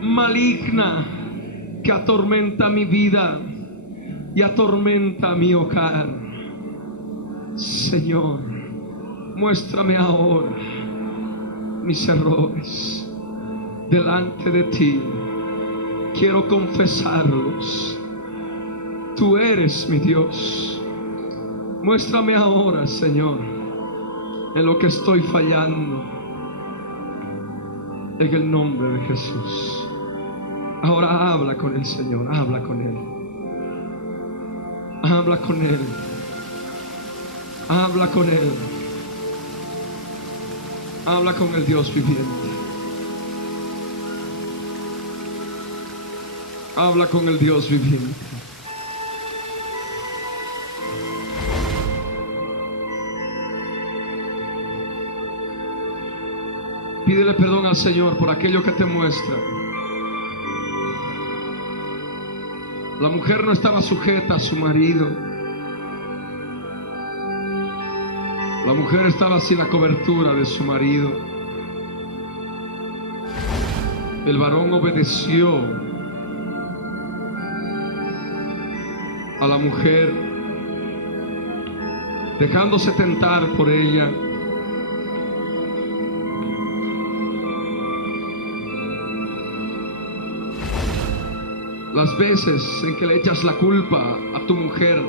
maligna, que atormenta mi vida y atormenta mi hogar. Señor, muéstrame ahora mis errores delante de ti. Quiero confesarlos. Tú eres mi Dios. Muéstrame ahora, Señor, en lo que estoy fallando, en el nombre de Jesús. Ahora habla con el Señor, habla con Él, habla con Él, habla con Él. Habla con el Dios viviente. Habla con el Dios viviente. Pídele perdón al Señor por aquello que te muestra. La mujer no estaba sujeta a su marido. La mujer estaba sin la cobertura de su marido. El varón obedeció a la mujer, dejándose tentar por ella. Las veces en que le echas la culpa a tu mujer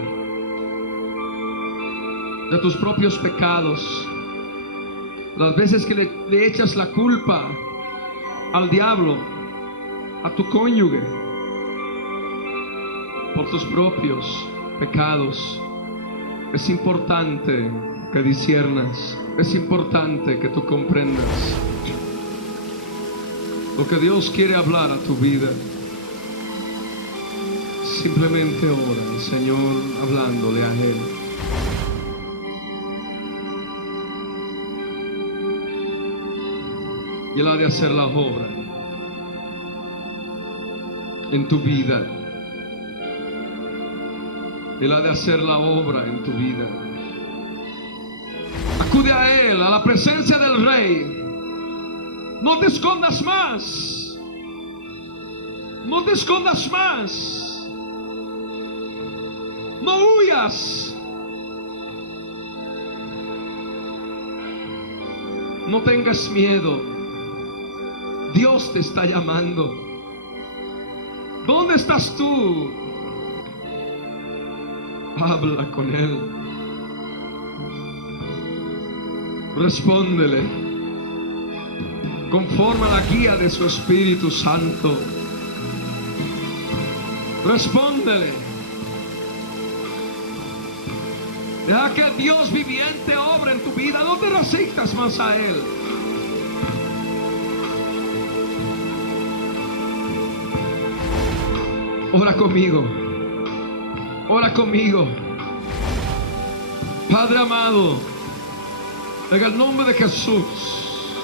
de tus propios pecados, las veces que le echas la culpa al diablo, a tu cónyuge, por tus propios pecados, es importante que disciernas, es importante que tú comprendas lo que Dios quiere hablar a tu vida. Simplemente ora al Señor hablándole a Él. Y Él ha de hacer la obra en tu vida. Él ha de hacer la obra en tu vida. Acude a Él, a la presencia del Rey. No te escondas más. No te escondas más. No huyas. No tengas miedo. Dios te está llamando. ¿Dónde estás tú? Habla con Él. Respóndele conforme a la guía de su Espíritu Santo. Respóndele. Deja que el Dios viviente obre en tu vida. No te resistas más a Él. Ora conmigo. Ora conmigo. Padre amado, en el nombre de Jesús,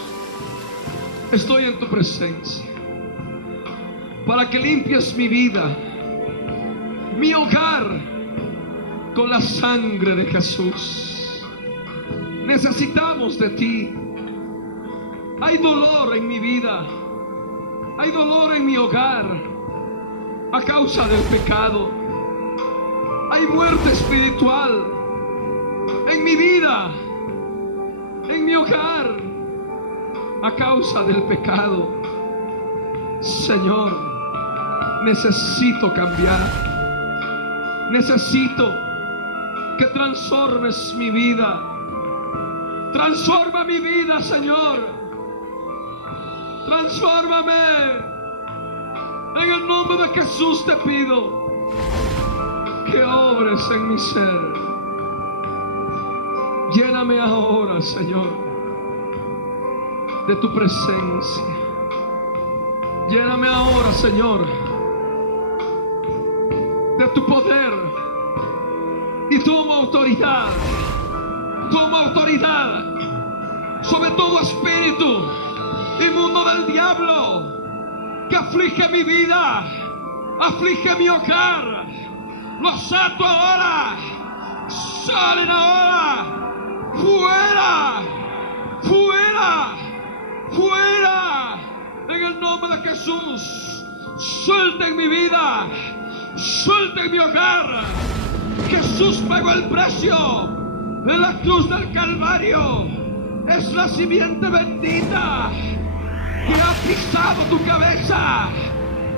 estoy en tu presencia para que limpies mi vida, mi hogar, con la sangre de Jesús. Necesitamos de ti. Hay dolor en mi vida, hay dolor en mi hogar a causa del pecado. Hay muerte espiritual en mi vida, en mi hogar, a causa del pecado. Señor, necesito cambiar. Necesito que transformes mi vida. Transforma mi vida, Señor. Transfórmame. En el nombre de Jesús te pido que obres en mi ser. Lléname ahora, Señor, de tu presencia. Lléname ahora, Señor, de tu poder. Y toma autoridad. Toma autoridad sobre todo espíritu inmundo del diablo que aflige mi vida, aflige mi hogar. Los ato ahora. Salen ahora. Fuera. Fuera. Fuera. En el nombre de Jesús. Suelten mi vida. Suelten mi hogar. Jesús pagó el precio en la cruz del Calvario. Es la simiente bendita que ha pisado tu cabeza,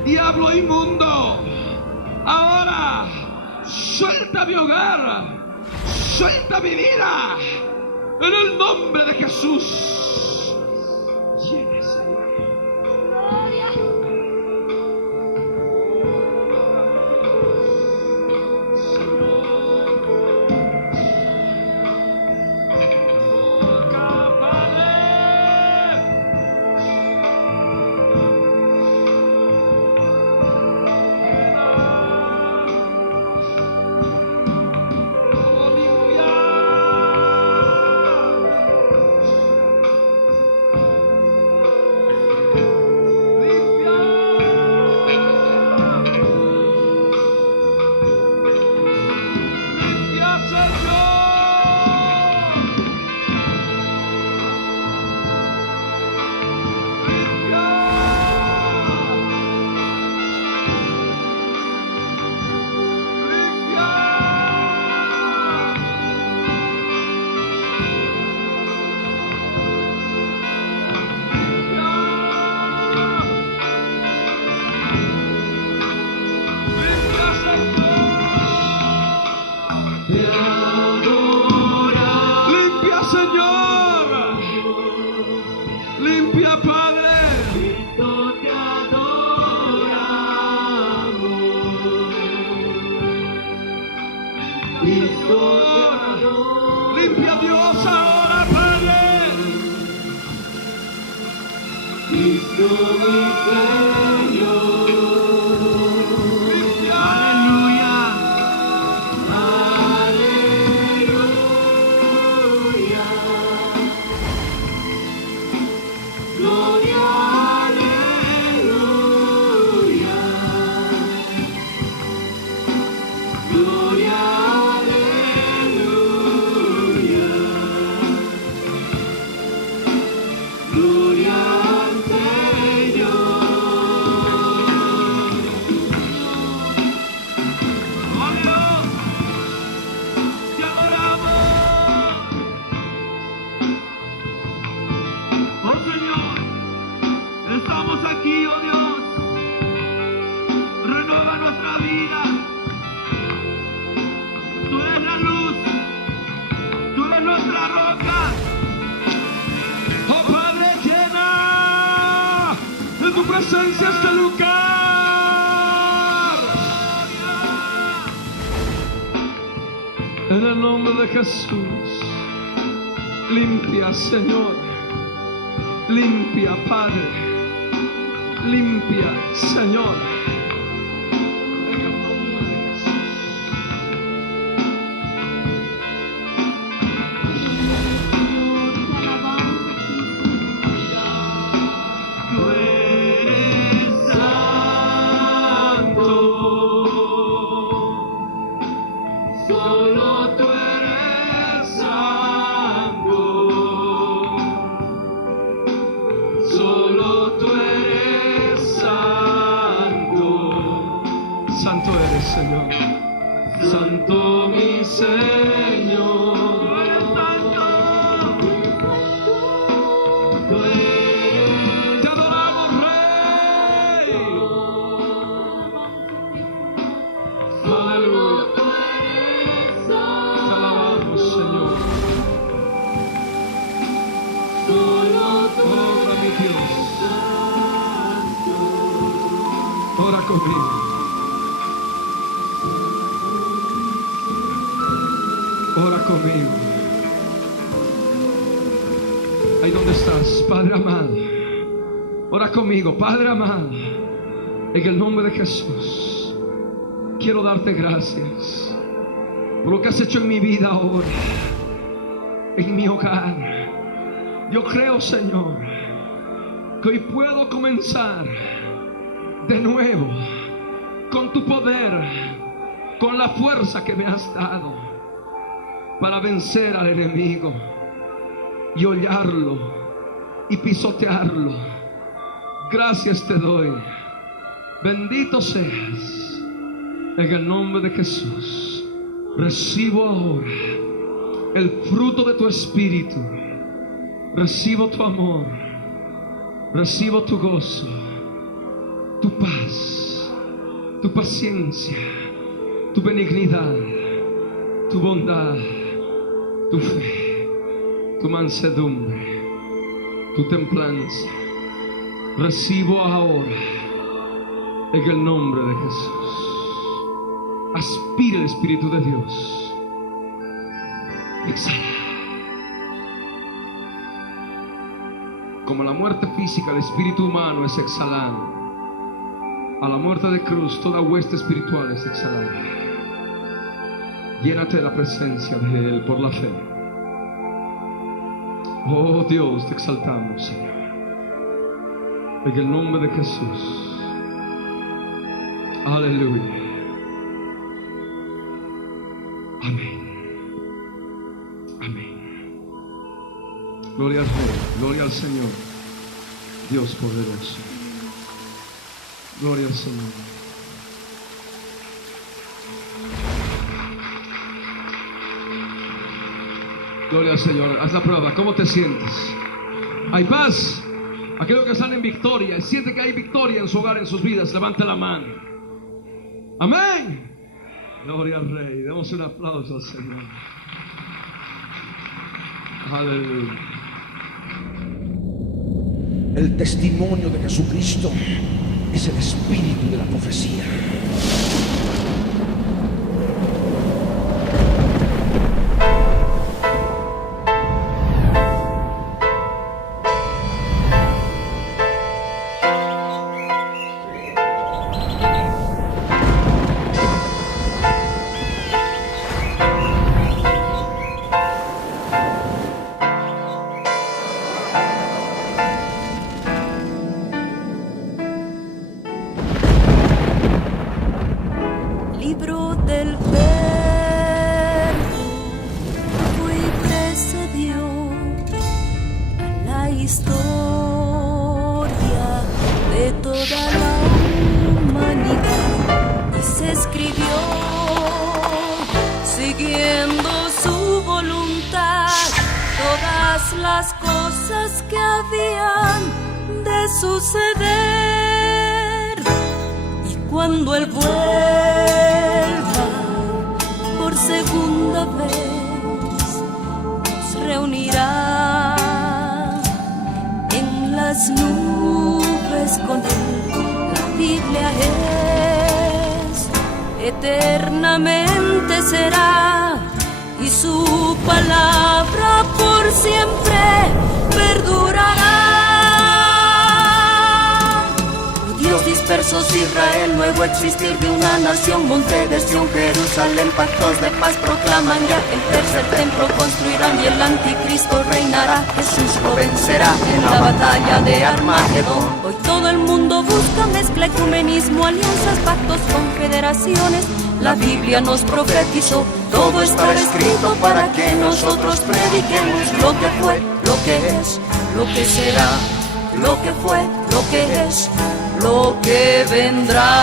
diablo inmundo. Ahora, suelta mi hogar, suelta mi vida, en el nombre de Jesús. Llénese. Limpia Dios ahora, Padre. Cristo mi Señor. Limpia. Aleluya. Aleluya. Gloria. Aleluya. Gloria. Gloria al Señor. tu presencia a este lugar. En el nombre de Jesús, limpia, Señor. Limpia, Padre. Limpia, Señor. En el nombre de Jesús. Tú eres santo. Solo tú eres santo. Solo tú eres santo. Santo eres, Señor. Santo mi Señor. Tú eres santo. Te adoramos, Rey. Aleluya. Te alabamos, Señor. Ora, mi Dios. Ora conmigo. Ora conmigo. Ahí donde estás, Padre amado. Ora conmigo, Padre amado. En el nombre de Jesús, quiero darte gracias por lo que has hecho en mi vida ahora, en mi hogar. Yo creo, Señor, que hoy puedo comenzar de nuevo con tu poder, con la fuerza que me has dado para vencer al enemigo y hollarlo y pisotearlo. Gracias te doy. Bendito seas. En el nombre de Jesús, recibo ahora el fruto de tu espíritu. Recibo tu amor, recibo tu gozo, tu paz, tu paciencia, tu benignidad, tu bondad, tu fe, tu mansedumbre, tu templanza. Recibo ahora en el nombre de Jesús. Aspira el Espíritu de Dios. Exhala. Como la muerte física, el espíritu humano es exhalado. A la muerte de cruz, toda hueste espiritual es exhalada. Llénate de la presencia de Él por la fe. Oh Dios, te exaltamos, Señor. En el nombre de Jesús. Aleluya. Amén. Amén. Gloria al Rey, gloria al Señor, Dios poderoso. Gloria al Señor. Gloria al Señor. Haz la prueba. ¿Cómo te sientes? ¿Hay paz? Aquellos que están en victoria, siente que hay victoria en su hogar, en sus vidas, levante la mano. Amén. Gloria al Rey. Demos un aplauso al Señor. Aleluya. El testimonio de Jesucristo es el espíritu de la profecía. Libro del Verbo fue y precedió a la historia de toda la humanidad y se escribió siguiendo su voluntad todas las cosas que habían de suceder. Y cuando Él vuelva por segunda vez, nos reunirá en las nubes es con Él. La Biblia es, eternamente será, y su palabra por siempre perdurará. Dios dispersos Israel, nuevo existir de una nación, monte de Sión, Jerusalén, pactos de paz proclaman ya, el tercer templo construirán y el anticristo reinará. Jesús lo vencerá en la batalla de Armagedón. Hoy todo el mundo busca mezcla, ecumenismo, alianzas, pactos, confederaciones. La Biblia nos profetizó, todo está escrito para que nosotros prediquemos lo que fue, lo que es, lo que será, lo que fue, lo que es, lo que vendrá.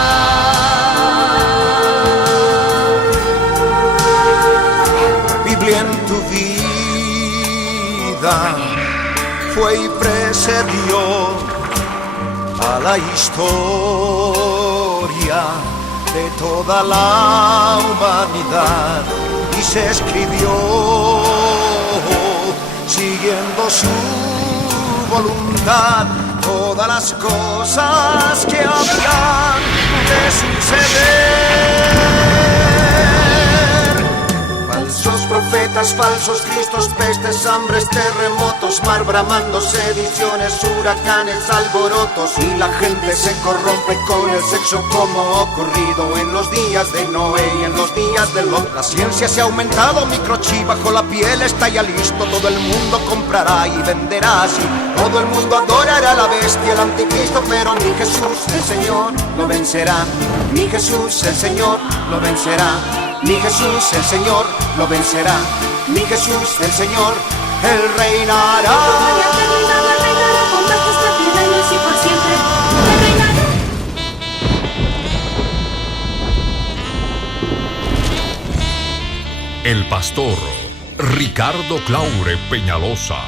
Biblia en tu vida fue y precedió a la historia de toda la humanidad y se escribió siguiendo su voluntad todas las cosas que habían de suceder. Falsos profetas, falsos cristos, pestes, hambres, terremotos, mar bramando, sediciones, huracanes, alborotos, y la gente se corrompe con el sexo como ocurrido en los días de Noé y en los días de Lot. La ciencia se ha aumentado, microchip bajo la piel está ya listo, todo el mundo comprará y venderá así. Todo el mundo adorará a la bestia, el anticristo, pero mi Jesús el Señor lo vencerá. Mi Jesús el Señor lo vencerá. Mi Jesús el Señor lo vencerá. Mi Jesús el Señor, Él reinará. Reinará con majestad y reinos y por siempre. Él reinará. El pastor Ricardo Claure Peñalosa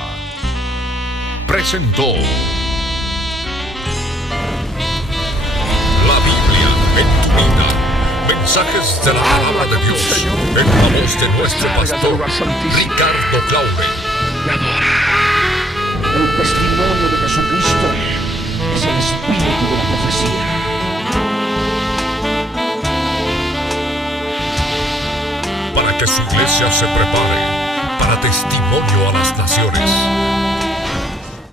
presentó La Biblia en tu vida. Mensajes de la palabra de Dios en la voz de nuestro pastor Ricardo Claure. Me adora. El testimonio de Jesucristo es el espíritu de la profecía. Para que su iglesia se prepare para testimonio a las naciones.